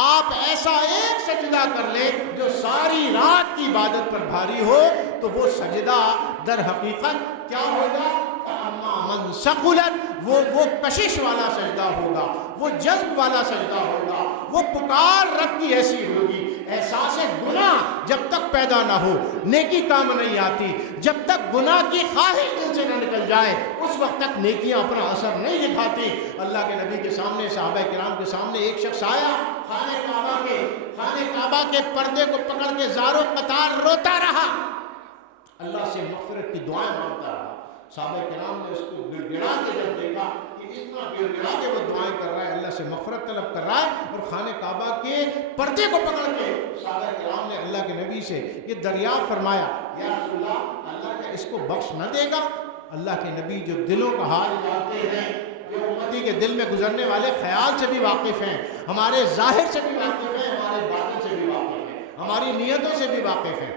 آپ ایسا ایک سجدہ کر لیں جو ساری رات کی عبادت پر بھاری ہو، تو وہ سجدہ در حقیقت کیا ہوگا؟ من ثقلت، وہ کشش والا سجدہ ہوگا، وہ جذب والا سجدہ ہوگا، وہ پکار رب کی ایسی ہوگی۔ احساس گناہ جب تک پیدا نہ ہو نیکی کام نہیں آتی، جب تک گناہ کی خواہش دل سے نہ نکل جائے اس وقت تک نیکیاں اپنا اثر نہیں دکھاتی۔ اللہ کے نبی کے سامنے، صحابہ کرام کے سامنے ایک شخص آیا، خانہ کعبہ کے پردے کو پکڑ کے زاروں قطار روتا رہا، اللہ سے مغفرت کی دعائیں مانگتا رہا۔ صحابہ کرام نے اس کو گڑ گڑا کے جب دیکھا کہ اتنا گڑ گڑا کے وہ دعائیں کر رہا ہے، اللہ سے مغفرت طلب کر رہا ہے، اور خانہ کعبہ کے پردے کو پکڑ کے صحابہ کرام نے اللہ کے نبی سے یہ دریافت فرمایا، یا رسول اللہ، اللہ کیا اس کو بخش نہ دے گا؟ اللہ کے نبی جو دلوں کا حال جانتے ہیں، یہ امتی کے دل میں گزرنے والے خیال سے بھی واقف ہیں، ہمارے ظاہر سے بھی واقف ہیں، ہمارے باطن سے بھی واقف ہیں، ہماری نیتوں سے بھی واقف ہیں۔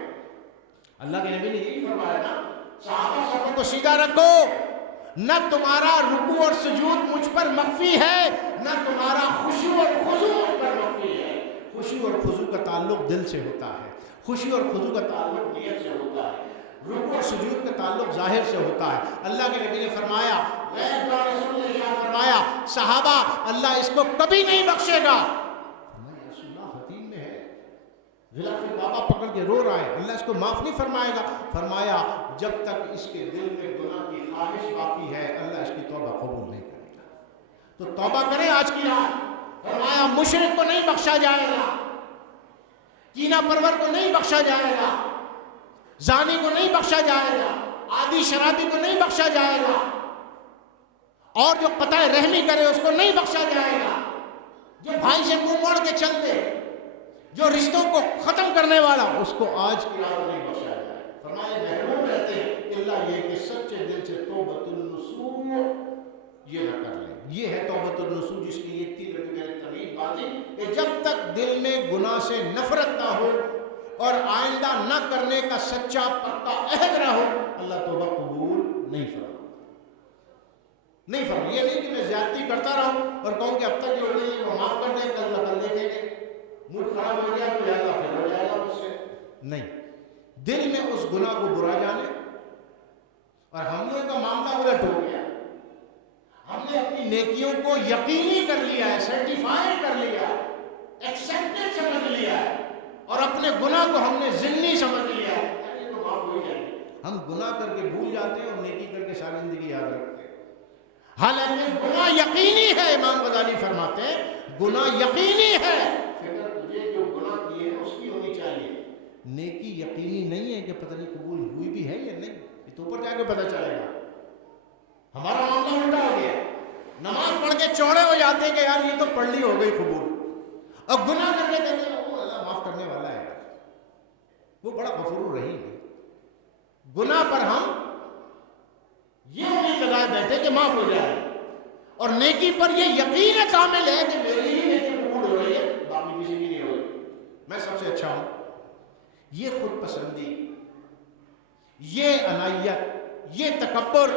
اللہ کے نبی نے یہی فرمایا نا، صحابہ صفوں کو سیدھا رکھو، نہ تمہارا رکوع اور سجود مجھ پر مخفی ہے، نہ تمہارا خشوع اور خضوع مجھ پر مخفی ہے۔ خشوع اور خضوع کا تعلق دل سے ہوتا ہے، خشوع اور خضوع کا تعلق نیت سے ہوتا ہے، رکوع اور سجود کا تعلق ظاہر سے ہوتا ہے۔ اللہ کے نبی نے فرمایا، فرمایا صحابہ اللہ اس کو کبھی نہیں بخشے گا۔ رسول اللہ حتیم میں ہے، غلاف بابا پکڑ کے رو رہا ہے، اللہ اس کو معاف نہیں فرمائے گا۔ فرمایا جب تک اس کے دل میں گناہ کی خواہش باقی ہے اللہ اس کی توبہ قبول نہیں کرے گا۔ تو توبہ کریں آج کی رات۔ فرمایا مشرک کو نہیں بخشا جائے گا، کینہ پرور کو نہیں بخشا جائے گا، زانی کو نہیں بخشا جائے گا، عادی شرابی کو نہیں بخشا جائے گا، اور جو قطع رحمی کرے اس کو نہیں بخشا جائے گا، جو بھائی سے منہ موڑ کے چلتے، جو رشتوں کو ختم کرنے والا، اس کو آج کی رات نہیں بخشا جائے۔ فرمایا محروم رہتے ہیں اللہ یہ کہ سچے دل سے توبۃ النصوح یہ نہ کر لیں۔ یہ ہے توبۃ النصوح، جس کی یہ تین رکھ میں نے تمہید باندھی کہ جب تک دل میں گناہ سے نفرت نہ ہو اور آئندہ نہ کرنے کا سچا پکا عہد نہ ہو اللہ توبہ قبول نہیں فرماتا۔ نہیں فرما، یہ نہیں کہ میں زیادتی کرتا رہوں اور کہوں کہ اب تک جو نہیں ہے وہ معاف کر دیں، کل کل دیکھیں گے، موڈ خراب ہو گیا تو یا اللہ پھر ہو جائے گا مجھ سے۔ نہیں، دل میں اس گناہ کو برا جانے، اور ہم لوگوں کا معاملہ الٹ ہو گیا، ہم نے اپنی نیکیوں کو یقینی کر لیا ہے، سرٹیفائی کر لیا ہے، ایکسیپٹڈ سمجھ لیا ہے، اور اپنے گناہ کو ہم نے ضمنی سمجھ لیا ہے، یہ تو معاف ہو جائے گی۔ ہم گناہ کر کے بھول جاتے ہیں اور نیکی کر کے ساری زندگی یاد رکھتے ہیں، حالانکہ گناہ یقینی ہے۔ امام غزالی فرماتے ہیں گناہ یقینی ہے، فکر تجھے جو گناہ کیے ہیں اس کی ہونی چاہیے، نیکی یقینی نہیں ہے کہ پتہ نہیں قبول ہوئی بھی ہے یا نہیں، یہ تو اوپر جا کے پتہ چلے گا۔ ہمارا معاملہ الٹا ہو گیا، نماز پڑھ کے چوڑے ہو جاتے ہیں کہ یار یہ تو پڑھ لی ہو گئی قبول، اور گناہ کر کے کہتے ہیں وہ اللہ معاف کرنے والا ہے، وہ بڑا غفور الرحیم ہے۔ گناہ پر ہم یہ نہیں لگائے بیٹھے کہ معاف ہو جائے، اور نیکی پر یہ یقین کامل ہے کہ میری ہی نیکی قبول ہو رہی ہے، باقی کسی کی نہیں ہو رہی، میں سب سے اچھا ہوں۔ یہ خود پسندی، یہ عنایت، یہ تکبر،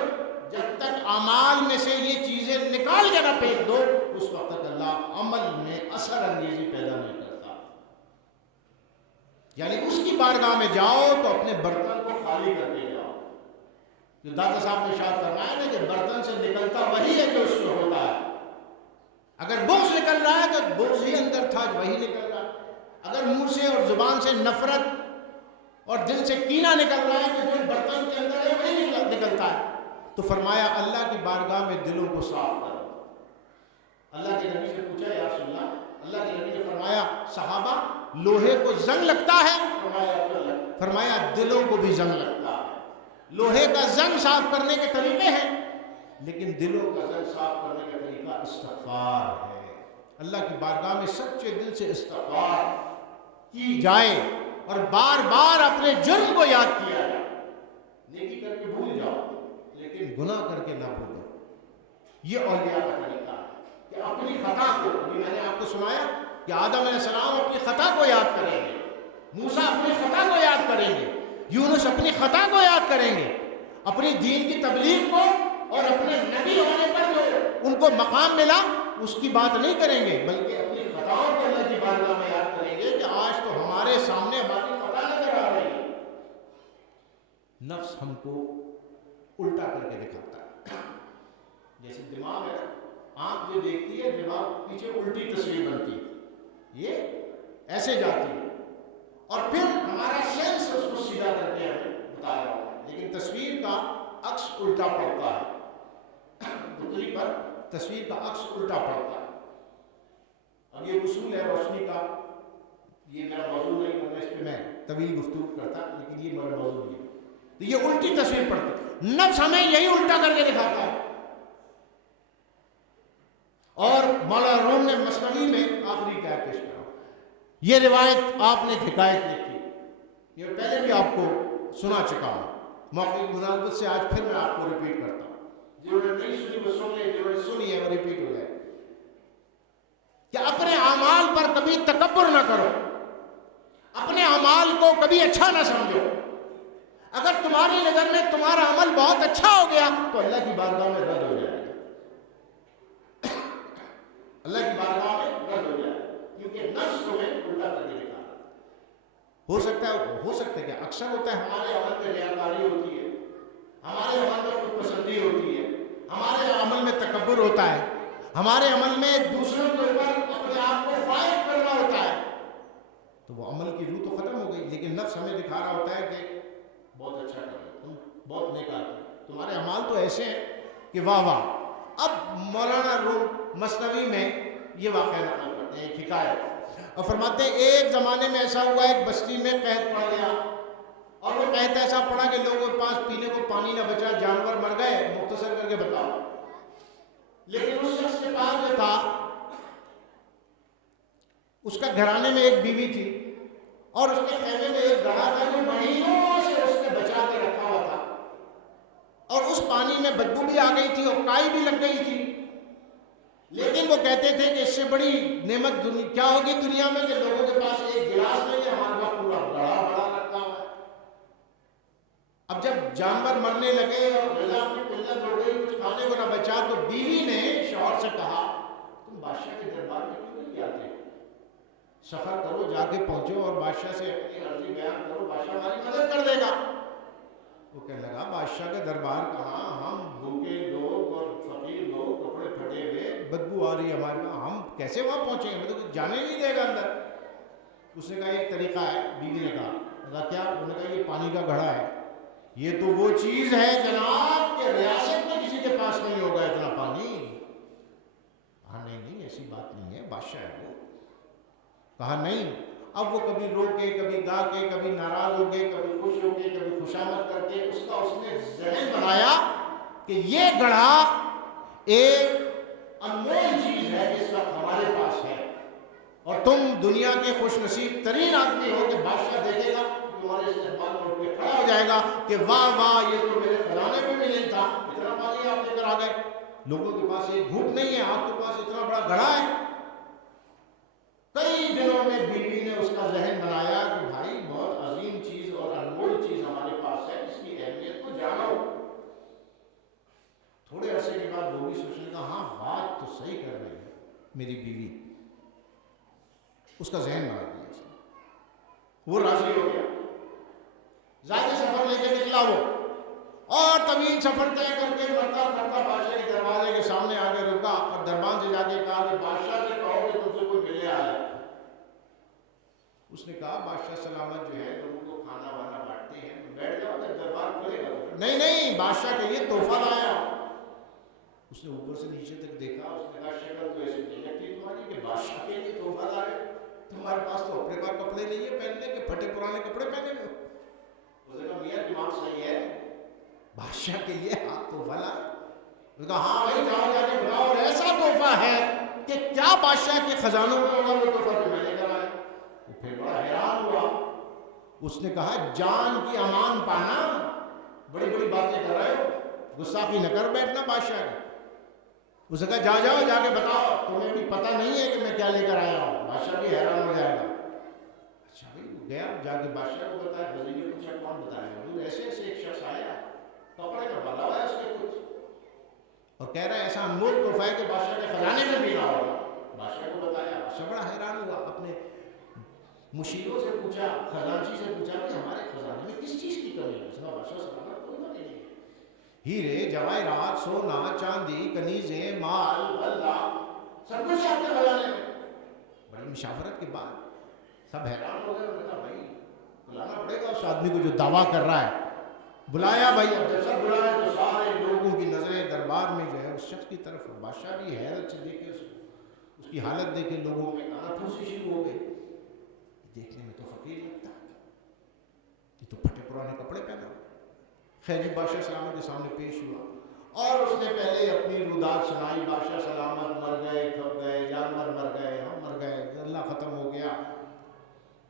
جب تک اعمال میں سے یہ چیزیں نکال کے نہ پھینک دو اس وقت تک اللہ عمل میں اثر انگیزی پیدا نہیں کرتا۔ یعنی اس کی بارگاہ میں جاؤ تو اپنے برتن کو خالی کر کے جاؤ۔ جو داتا صاحب نے ارشاد فرمایا نا کہ برتن سے نکلتا وہی ہے جو اس میں ہوتا ہے۔ اگر بغض نکل رہا ہے تو بغض ہی اندر تھا، وہی نکل رہا ہے۔ اگر منہ سے اور زبان سے نفرت اور دل سے کینہ نکل رہا ہے تو جو برتن کے اندر ہے وہی نکلتا ہے۔ تو فرمایا اللہ کی بارگاہ میں دلوں کو صاف کرو۔ اللہ کے نبی سے پوچھا یا رسول اللہ، اللہ کے نبی نے فرمایا صحابہ لوہے کو زنگ لگتا ہے؟ فرمایا دلوں کو بھی زنگ لگتا ہے۔ لوہے کا زنگ صاف کرنے کے طریقے ہیں، لیکن دلوں کا زنگ صاف کرنے کا طریقہ استغفار ہے۔ اللہ کی بارگاہ میں سچے دل سے استغفار کی جائے اور بار بار اپنے جرم کو یاد کیا جائے۔ نیکی کر کے بھول جاؤ لیکن گناہ کر کے نہ بھولو۔ یہ اولیاء کا طریقہ ہے کہ اپنی خطا کو، ابھی میں نے آپ کو سنایا کہ آدم علیہ السلام اپنی خطا کو یاد کریں گے، موسیٰ اپنی خطا کو یاد کریں گے، یونس اپنی خطا کو یاد کریں گے، اپنی دین کی تبلیغ کو اور اپنے نبی ہونے پر جو ان کو مقام ملا اس کی بات نہیں کریں گے، بلکہ اپنی خطاؤں کو اللہ کی بارگاہ میں یاد کریں گے کہ آج تو ہمارے سامنے ہماری خطا نظر آ رہی ہے۔ نفس ہم کو الٹا کر کے دکھاتا ہے، جیسے دماغ ہے، آنکھ جو دیکھتی ہے دماغ پیچھے الٹی تصویر بنتی ہے، یہ ایسے جاتی ہے، اور پھر ہمارا سینس اس کو سیدھا کر کے ہمیں بتا رہا ہے، لیکن تصویر کا عکس الٹا پڑتا ہے، پتلی پر تصویر کا عکس الٹا پڑتا ہے۔ اب یہ اصول ہے روشنی کا، یہ میرا موضوع نہیں ہوتا، اس پہ میں طویل گفتگو کرتا، لیکن یہ میرا موضوع نہیں ہے۔ تو یہ الٹی تصویر پڑتی ہے، نفس ہمیں یہی الٹا کر کے دکھاتا ہے۔ اور مولانا روم نے مثنوی میں آخری کیا پیش کرا، یہ روایت آپ نے حکایت لکھی، یہ پہلے بھی آپ کو سنا چکا ہوں، موقع کی مناسبت سے آج پھر میں آپ کو ریپیٹ کرتا ہوں۔ جنہوں نے نہیں سنی وہ سن لیں، جنہوں نے سنی ہے وہ ریپیٹ ہو جائے کہ اپنے اعمال پر کبھی تکبر نہ کرو، اپنے اعمال کو کبھی اچھا نہ سمجھو۔ اگر تمہاری نظر میں تمہارا عمل بہت اچھا ہو گیا تو اللہ کی بارگاہ میں رد ہو جائے گا، اللہ کی بارگاہ میں رد ہو جائے گا، کیونکہ نفس تمہیں الٹا کر کے دکھا۔ ہو سکتا ہے کہ اکثر ہوتا ہے ہمارے عمل میں ریاکاری ہوتی ہے، ہمارے عمل میں خود پسندی ہوتی ہے، ہمارے عمل میں تکبر ہوتا ہے، ہمارے عمل میں دوسروں کے اوپر اپنے آپ کو فائز کرنا ہوتا ہے، تو وہ عمل کی روح تو ختم ہو گئی، لیکن نفس ہمیں دکھا رہا ہوتا ہے کہ بہت اچھا کر رہے تم، بہت نیک آدمی، تمہارے اعمال تو ایسے ہیں کہ واہ واہ۔ اب مولانا روم مثنوی میں یہ واقعہ نقل کرتے ہیں، ایک حکایت، اور فرماتے ہیں ایک زمانے میں ایسا ہوا ایک بستی میں قحط پڑ گیا، اور وہ قحط ایسا پڑا کہ لوگوں کے پاس پینے کو پانی نہ بچا، جانور مر گئے، مختصر کر کے بتاؤ۔ لیکن اس شخص کے پاس جو تھا، اس کا گھرانے میں ایک بیوی تھی، اور اس کے خیمے میں ایک گڑھا تھا جو مہینوں سے اس نے بچا کے رکھا ہوا تھا، اور اس پانی میں بدبو بھی آ گئی تھی اور کائی بھی لگ گئی تھی، لیکن وہ کہتے تھے کہ اس سے بڑی نعمت کیا ہوگی دنیا میں کہ لوگوں کے پاس ایک گلاس نہیں ہے، ہمارے پاس پورا گڑھا بڑا رکھا ہوا ہے۔ اب جب جانور مرنے لگے اور غذا کی قلت ہو گئی، کچھ کھانے کو نہ بچا، تو بیوی نے شوہر سے کہا تم بادشاہ کے دربار میں کیوں نہیں جاتے؟ سفر کرو، جا کے پہنچو اور بادشاہ سے اپنی عرضی بیان کرو، بادشاہ ہماری مدد کر دے گا۔ وہ کہنے لگا بادشاہ کا دربار کہاں، ہم بھوکے لوگ اور فقیر لوگ، کپڑے پھٹے ہوئے، بدبو آ رہی ہے ہمارے پاس، ہم کیسے وہاں پہنچیں گے، مطلب جانے نہیں دے گا اندر۔ اس نے کہا ایک طریقہ ہے، بیوی نے کہا کیا؟ انہوں نے کہا یہ پانی کا گھڑا ہے، یہ تو وہ چیز ہے جناب کہ ریاست میں کسی کے پاس نہیں ہوگا اتنا پانی۔ کہا نہیں ایسی بات نہیں ہے، بادشاہ ہے وہ۔ کہا نہیں۔ اب وہ کبھی رو کے، کبھی گا کے، کبھی ناراض ہو کے، کبھی خوش ہو کے، کبھی خوشامد کر کے اس نے ذہن بنایا کہ یہ گڑھا ایک انمول چیز ہے جس وقت ہمارے پاس ہے، اور تم دنیا کے خوش نصیب ترین آدمی ہو کہ بادشاہ دیکھے گا، تمہارے استقبال میں اٹھ کے کھڑا ہو جائے گا کہ واہ واہ یہ تو میرے خزانے میں بھی نہیں تھا، اتنا پانی آپ لے کر آ گئے، لوگوں کے پاس ایک گھوٹ نہیں ہے، آپ کے پاس اتنا بڑا گڑھا ہے۔ کئی دنوں میں بیوی نے اس کا ذہن بنایا کہ بھائی بہت عظیم چیز اور انمول چیز ہمارے پاس ہے، اس کی اہمیت کو جانو۔ تھوڑے عرصے کے بعد وہ بھی سوچنے کا ہاں بات تو صحیح کر رہی ہے میری بیوی، اس کا ذہن بنا دیا اس نے، وہ راضی ہو گیا، زیادہ سفر لے کے نکلا وہ، اور طویل سفر طے کر کے مرتا مرتا بادشاہ کے دروازے کے سامنے آ کے رکا، اور دربان سے جا کے کہا کہ بادشاہ سے کہو کہ تم سے کوئی ملنے آیا۔ اس نے کہا بادشاہ سلامت جو ہے لوگوں کو کھانا وانا بانٹتے ہیں، بیٹھ جاؤ جب دربار کھلے گا۔ نہیں بادشاہ کے لیے تحفہ لایا۔ اس نے اوپر سے نیچے تک دیکھا، اس نے کہا شکل تو ایسی نہیں لگتی تمہاری کہ بادشاہ کے لیے تحفہ لائے، تمہارے پاس تو اپنے پاس کپڑے نہیں ہے پہننے کے، پھٹے پرانے کپڑے پہنے ہوئے۔ اس نے کہا میاں دماغ صحیح ہے، بادشاہ کے لیے آپ تحفہ لائے؟ اس نے کہا ہاں بھائی جاؤ جا کے بتاؤ، اور ایسا تحفہ ہے کہ کیا بادشاہ کے خزانوں میں ہوگا وہ تحفہ جو میں لے کر آیا؟ وہ پھر بڑا حیران ہوا۔ اس نے کہا جان کی امان پانا، بڑی بڑی باتیں کر رہے ہو، گستاخی نہ کر بیٹھنا بادشاہ نے۔ اس نے کہا جاؤ جا کے بتاؤ، تمہیں بھی پتہ نہیں ہے کہ میں کیا لے کر آیا ہوں، بادشاہ بھی حیران ہو جائے گا۔ اچھا بھائی وہ گیا، جا کے بادشاہ کو بتایا، وزیر نے پوچھا کون بتایا؟ حضور ایسے ایسے ایک شخص آیا، کپڑے کا بلا ہوا ہے اس کے کچھ، اور کہہ رہا ہے ایسا انمول تحفہ ہے کہ بادشاہ کے خزانے میں بھی نہ ہوگا۔ بادشاہ کو بتایا، بادشاہ بڑا حیران ہوا، اپنے مشیروں سے پوچھا، خزانچی سے پوچھا کہ ہمارے خزانے میں کس چیز کی کمی ہے؟ اس نے بادشاہ سلامت کوئی کمی نہیں ہے، ہیرے جواہرات، سونا چاندی، کنیزیں، مال غلہ، سب کچھ آپ کے خزانے میں۔ بڑی مشاورت کے بعد سب حیران ہو گئے، انہوں نے کہا بھائی بلانا پڑے گا اس آدمی کو جو دعویٰ کر رہا ہے۔ بلایا بھائی، اب جب سب بلایا تو سارے لوگوں کی نظریں دربار میں جو ہے اس شخص کی طرف، بادشاہ بھی حیرت سے دیکھے اس کی حالت دیکھے، لوگوں میں کانا پھوسی شروع ہو گئی، دیکھنے میں تو فقیر لگتا ہے، یہ تو پھٹے پرانے کپڑے پہنا۔ خیر جی بادشاہ سلامت کے سامنے پیش ہوا، اور اس نے پہلے اپنی رودات سنائی، بادشاہ سلامت مر گئے، کھپ گئے، جانور مر گئے، ہم مر گئے، اللہ ختم ہو گیا،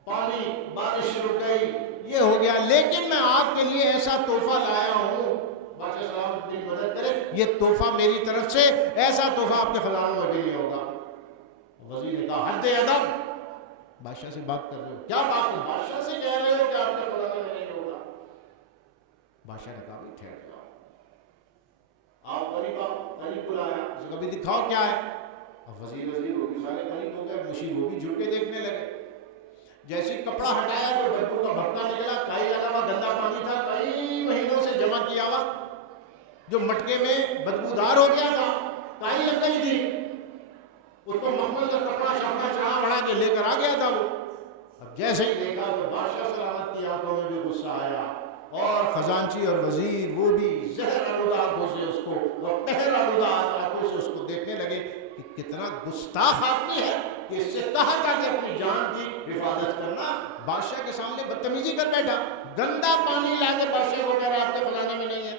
پانی بارش رک گئی، یہ ہو گیا، لیکن میں آپ کے لیے ایسا تحفہ لایا ہوں، بادشاہ سلامت کی مدد کرے، یہ تحفہ میری طرف سے، ایسا تحفہ آپ کے خزانوں میں بھی نہیں ہوگا۔ وزیر نے کہا حد ادب، بادشاہ سے بات کر رہے ہو، کیا بات ہے بادشاہ سے کہہ رہے ہو کہ آپ کے خزانے میں نہیں ہوگا؟ بادشاہ نے کہا ٹھہر جاؤ، آپ قریب بلایا، اسے کبھی دکھاؤ کیا ہے۔ اب وزیر وہ بھی سارے قریب ہو گئے، مشیر وہ بھی جھک کے دیکھنے لگے۔ جیسے کپڑا ہٹایا تو بدبو کا بھٹکا نکلا، کائی لگا ہوا گندا پانی تھا، کئی مہینوں سے جمع کیا ہوا، جو مٹکے میں بدبودار ہو گیا تھا، کائی لگ گئی تھی، اس کو محمد کا کپڑا شاپڑا چڑھا بڑھا کے لے کر آ گیا تھا وہ۔ اب جیسے ہی دیکھا تو بادشاہ سلامت کی آنکھوں میں بھی غصہ آیا، اور خزانچی اور وزیر وہ بھی زہر آلودہ آنکھوں سے اس کو، اور قہر آلودہ آنکھوں سے اس کو دیکھنے لگے کہ کتنا گستاخ آدمی ہے کہ اس سے کہا تھا کہ اپنی جان کی حفاظت کرنا، بادشاہ کے سامنے بدتمیزی کر بیٹھا، گندا پانی لا کے بادشاہ کو کہہ رہا آپ کے خزانے میں نہیں ہے۔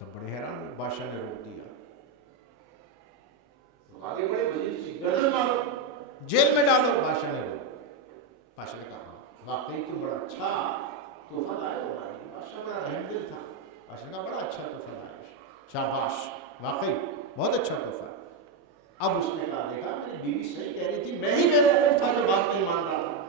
سب بڑے حیران ہوئے، بادشاہ نے روک دیا، آگے بڑے وزیر سے گردن مارو، جیل میں ڈالو۔ بادشاہ نے روک، بادشاہ نے کہا واقعی تو بڑا اچھا تحفہ لائے ہو بھائی، بادشاہ بڑا رحم دل تھا، بادشاہ کا بڑا اچھا تحفہ لائے، شاباش، واقعی بہت اچھا تحفہ۔ اب اس نے کہا دیکھا میری بیوی صحیح کہہ رہی تھی، میں ہی بیوقوف تھا جو بات نہیں مان رہا تھا،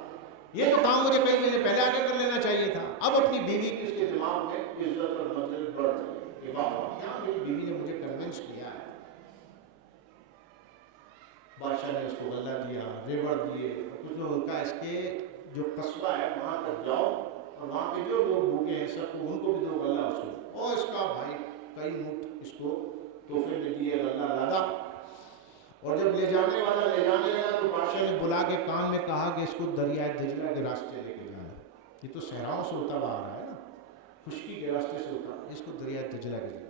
یہ تو کام مجھے کئی مہینے پہلے آگے کر لینا چاہیے تھا۔ اب اپنی بیوی کی اس کے دماغ میں عزت اور نظر بڑھ گئی کہ واہ یہاں میری بیوی نے مجھے کنونس کیا ہے۔ بادشاہ نے اس کو غلہ دیا، ریوڑ دیے، کچھ لوگوں کا اس کے جو قصبہ ہے وہاں تک جاؤ اور وہاں پہ جو لوگ بھوکے ہیں سب کو ان کو بھی دو غلہ اس کو، اور اس کا بھائی کئی مٹھ اس کو تحفے میں دیے، غلہ لادا۔ اور جب لے جانے والا لے جانے لگا تو بادشاہ نے بلا کے کان میں کہا کہ اس کو دریائے دجلہ کے راستے لے کے جانا، یہ تو صحراؤں سے ہوتا ہوا آ رہا ہے نا، خشکی کے راستے سے ہوتا، اس کو دریائے دجلہ کے جانا۔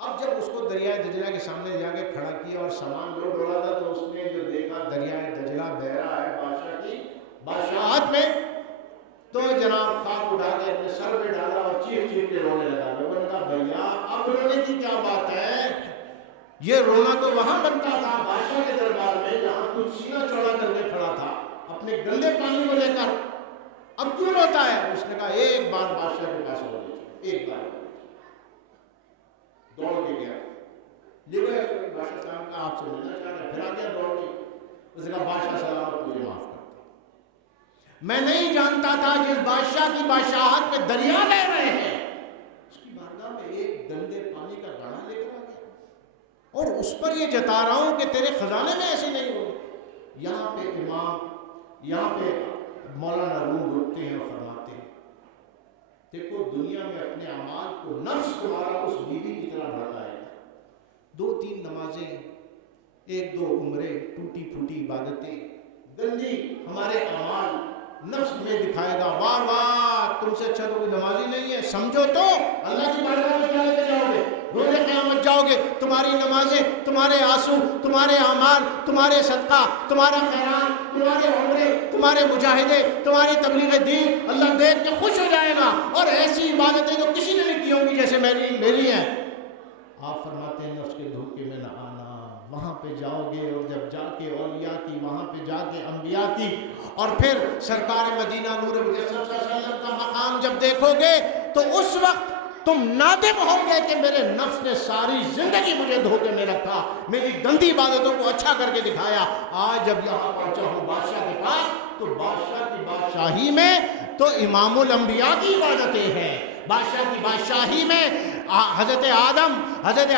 اب جب اس کو دریائے دجلہ کے سامنے جا کے کھڑا کیا اور سامان لوڈ ہو رہا تھا تو اس نے جو دیکھا دریائے دجلہ بہہ رہا ہے بادشاہ کی بادشاہت میں، تو جناب خاک اٹھا کے اپنے سر پہ ڈالا اور چیخ چیخ کے رونے لگا۔ لوگوں نے کہا بھیا اب رونے کی کیا بات ہے، یہ رونا تو وہاں بنتا تھا بادشاہ کے دربار میں جہاں تو سینہ چوڑا کر کے کھڑا تھا اپنے گندے پانی کو لے کر، اب کیوں روتا ہے؟ اس نے کہا ایک بار بادشاہ کے پاس ہو جائے، ایک بار دوڑ کے گیا، لے گیا بادشاہ صاحب کا آپ سے ملنا چاہ رہا ہے، پھر آ گیا دوڑ کے، اس نے کہا بادشاہ سلامت مجھے معاف کرتا، میں نہیں جانتا تھا جس بادشاہ کی بادشاہت میں دریا بہ رہے ہیں اس کی بارگاہ میں ایک گندے پانی کا گھڑا لے کر آ گیا، اور اس پر یہ جتا رہا ہوں کہ تیرے خزانے میں ایسے نہیں ہوگا۔ یہاں پہ امام، یہاں پہ مولانا روم رکتے ہیں اور فرماتے ہیں دیکھو دنیا میں اپنے اعمال کو نفس تمہارا اس بیوی کی طرح بھڑکائے گا، 2-3 نمازیں، 1-2 عمرے، ٹوٹی پھوٹی عبادتیں، گندی ہمارے اعمال نفس میں دکھائے گا، واہ واہ تم سے اچھا تو کوئی نمازی نہیں ہے، سمجھو تو اللہ کی بارگاہ میں کیا لے کے جاؤ گے، روز قیامت جاؤ گے، تمہاری نمازیں، تمہارے آنسو، تمہارے اعمال، تمہارے صدقہ، تمہارا خیرات، تمہارے عمرے، تمہارے مجاہدے، تمہاری تبلیغ دین اللہ دیکھ کے خوش ہو جائے گا، اور ایسی عبادتیں جو کسی نے نہیں کی ہوں گی جیسے میری ہیں۔ آپ فرماتے ہیں نفس کے دھوکے میں نہ آنا، وہاں پہ جاؤ گے، اور جب جا کے اولیاء کی، وہاں پہ جا کے انبیاء کی، اور پھر سرکار مدینہ نور مجسم صلی اللہ علیہ وسلم کا مقام جب دیکھو گے تو اس وقت تم نادم ہوں گے کہ میرے نفس نے ساری زندگی مجھے دھوکے میں رکھا، میری گندی عبادتوں کو اچھا کر کے دکھایا۔ آج جب یہاں پہنچا ہوں بادشاہ کے پاس تو بادشاہ کی بادشاہی میں تو امام الانبیاء کی عبادتیں ہیں، بادشاہ کی بادشاہی میں حضرت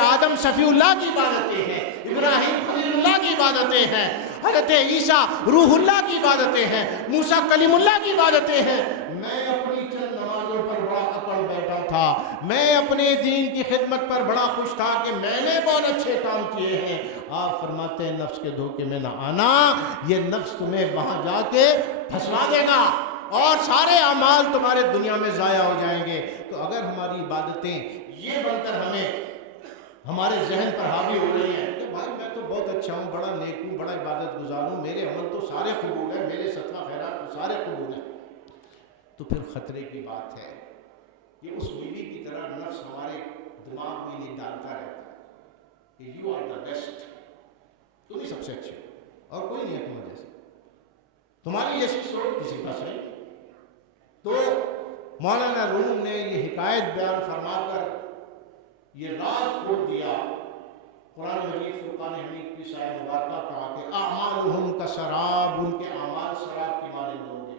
آدم صفی اللہ کی عبادتیں ہیں، ابراہیم خلیل اللہ کی عبادتیں ہیں، حضرت عیسیٰ روح اللہ کی عبادتیں ہیں، موسیٰ کلیم اللہ کی عبادتیں ہیں۔ میں اپنی چند نمازوں پر بڑا اکڑ بیٹھا تھا، میں اپنے دین کی خدمت پر بڑا خوش تھا کہ میں نے بہت اچھے کام کیے ہیں۔ آپ فرماتے ہیں نفس کے دھوکے میں نہ آنا، یہ نفس تمہیں وہاں جا کے پھنسوا دے گا اور سارے اعمال تمہارے دنیا میں ضائع ہو جائیں گے۔ تو اگر ہماری عبادتیں یہ بن کر ہمارے ذہن پر حاوی ہو رہی ہیں کہ بھائی میں تو بہت اچھا ہوں، بڑا نیک ہوں، بڑا عبادت گزار ہوں، میرے عمل تو سارے قبول ہیں، میرے صدقہ خیرات تو سارے قبول ہیں، تو پھر خطرے کی بات ہے کہ اس بیوی کی طرح نفس ہمارے دماغ میں یہ ڈالتا رہتا ہے کہ یو آر دا بیسٹ، تم ہی سب سے اچھے ہو اور کوئی نہیں ہے تمہارے جیسے، تمہاری جیسی سوچ کسی کا صحیح۔ تو مولانا روم نے یہ حکایت بیان فرما کر یہ راز کھول دیا قرآن مجید فرقان حمید کی سایہ مبارکہ کہا کہ اعمالہم کسراب، ان کے اعمال سراب کی مانند ہوں گے۔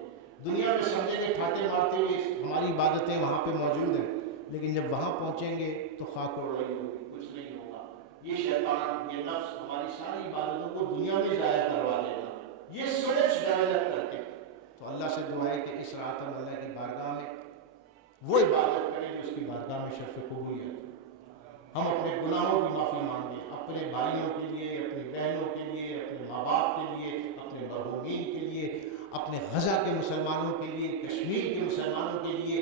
دنیا میں سمجھیں گے ٹھاٹے مارتے ہوئے ہماری عبادتیں وہاں پہ موجود ہیں، لیکن جب وہاں پہنچیں گے تو خاک اڑ رہی ہوگی، کچھ نہیں ہوگا۔ یہ شیطان، یہ نفس ہماری ساری عبادتوں کو دنیا میں ضائع کروا دے گا، یہ سوچ ڈیولپ کر کے۔ تو اللہ سے دعا ہے کہ اس رات ہم اللہ کی بارگاہ میں وہ عبادت کریں جو اس کی بارگاہ میں شرف قبولیت۔ ہم اپنے گناہوں کی معافی مانگیں، اپنے بھائیوں کے لیے، اپنی بہنوں کے لیے، اپنے ماں باپ کے لیے، اپنے مرحومین کے لیے، اپنے غزہ کے مسلمانوں کے لیے، کشمیر کے مسلمانوں کے لیے۔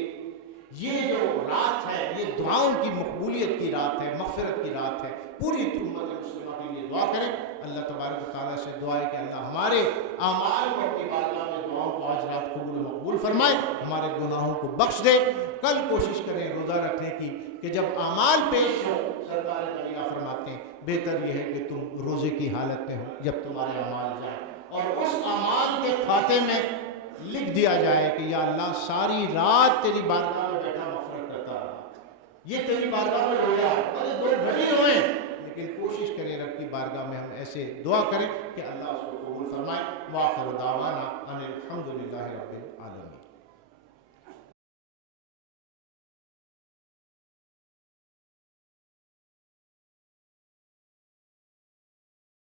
یہ جو رات ہے یہ دعاؤں کی مقبولیت کی رات ہے، مغفرت کی رات ہے۔ پوری امت مسلمہ کے لیے دعا کریں۔ اللہ تبارک و تعالیٰ سے دعا ہے کہ اللہ ہمارے اعمال کو اپنی بارگاہ میں دعاؤں کو آج رات قبول و مقبول فرمائے، ہمارے گناہوں کو بخش دے۔ کل کوشش کریں روزہ رکھنے کی کہ جب اعمال پیش ہو، سرکار مدینہ فرماتے ہیں بہتر یہ ہے کہ تم روزے کی حالت میں ہو جب تمہارے اعمال جائیں، اور اس اعمال کے کھاتے میں لکھ دیا جائے کہ یا اللہ ساری رات تیری بارگاہ میں بیٹھا مغفرت کرتا رہا، یہ تیری بارگاہ میں رویا، ارے 2 گھڑی ہوئے، لیکن کوشش کریں رب کی بارگاہ میں ہم ایسے دعا کریں کہ اللہ اس کو قبول فرمائے۔ وآخر دعوانا ان الحمد للہ رب العالمین۔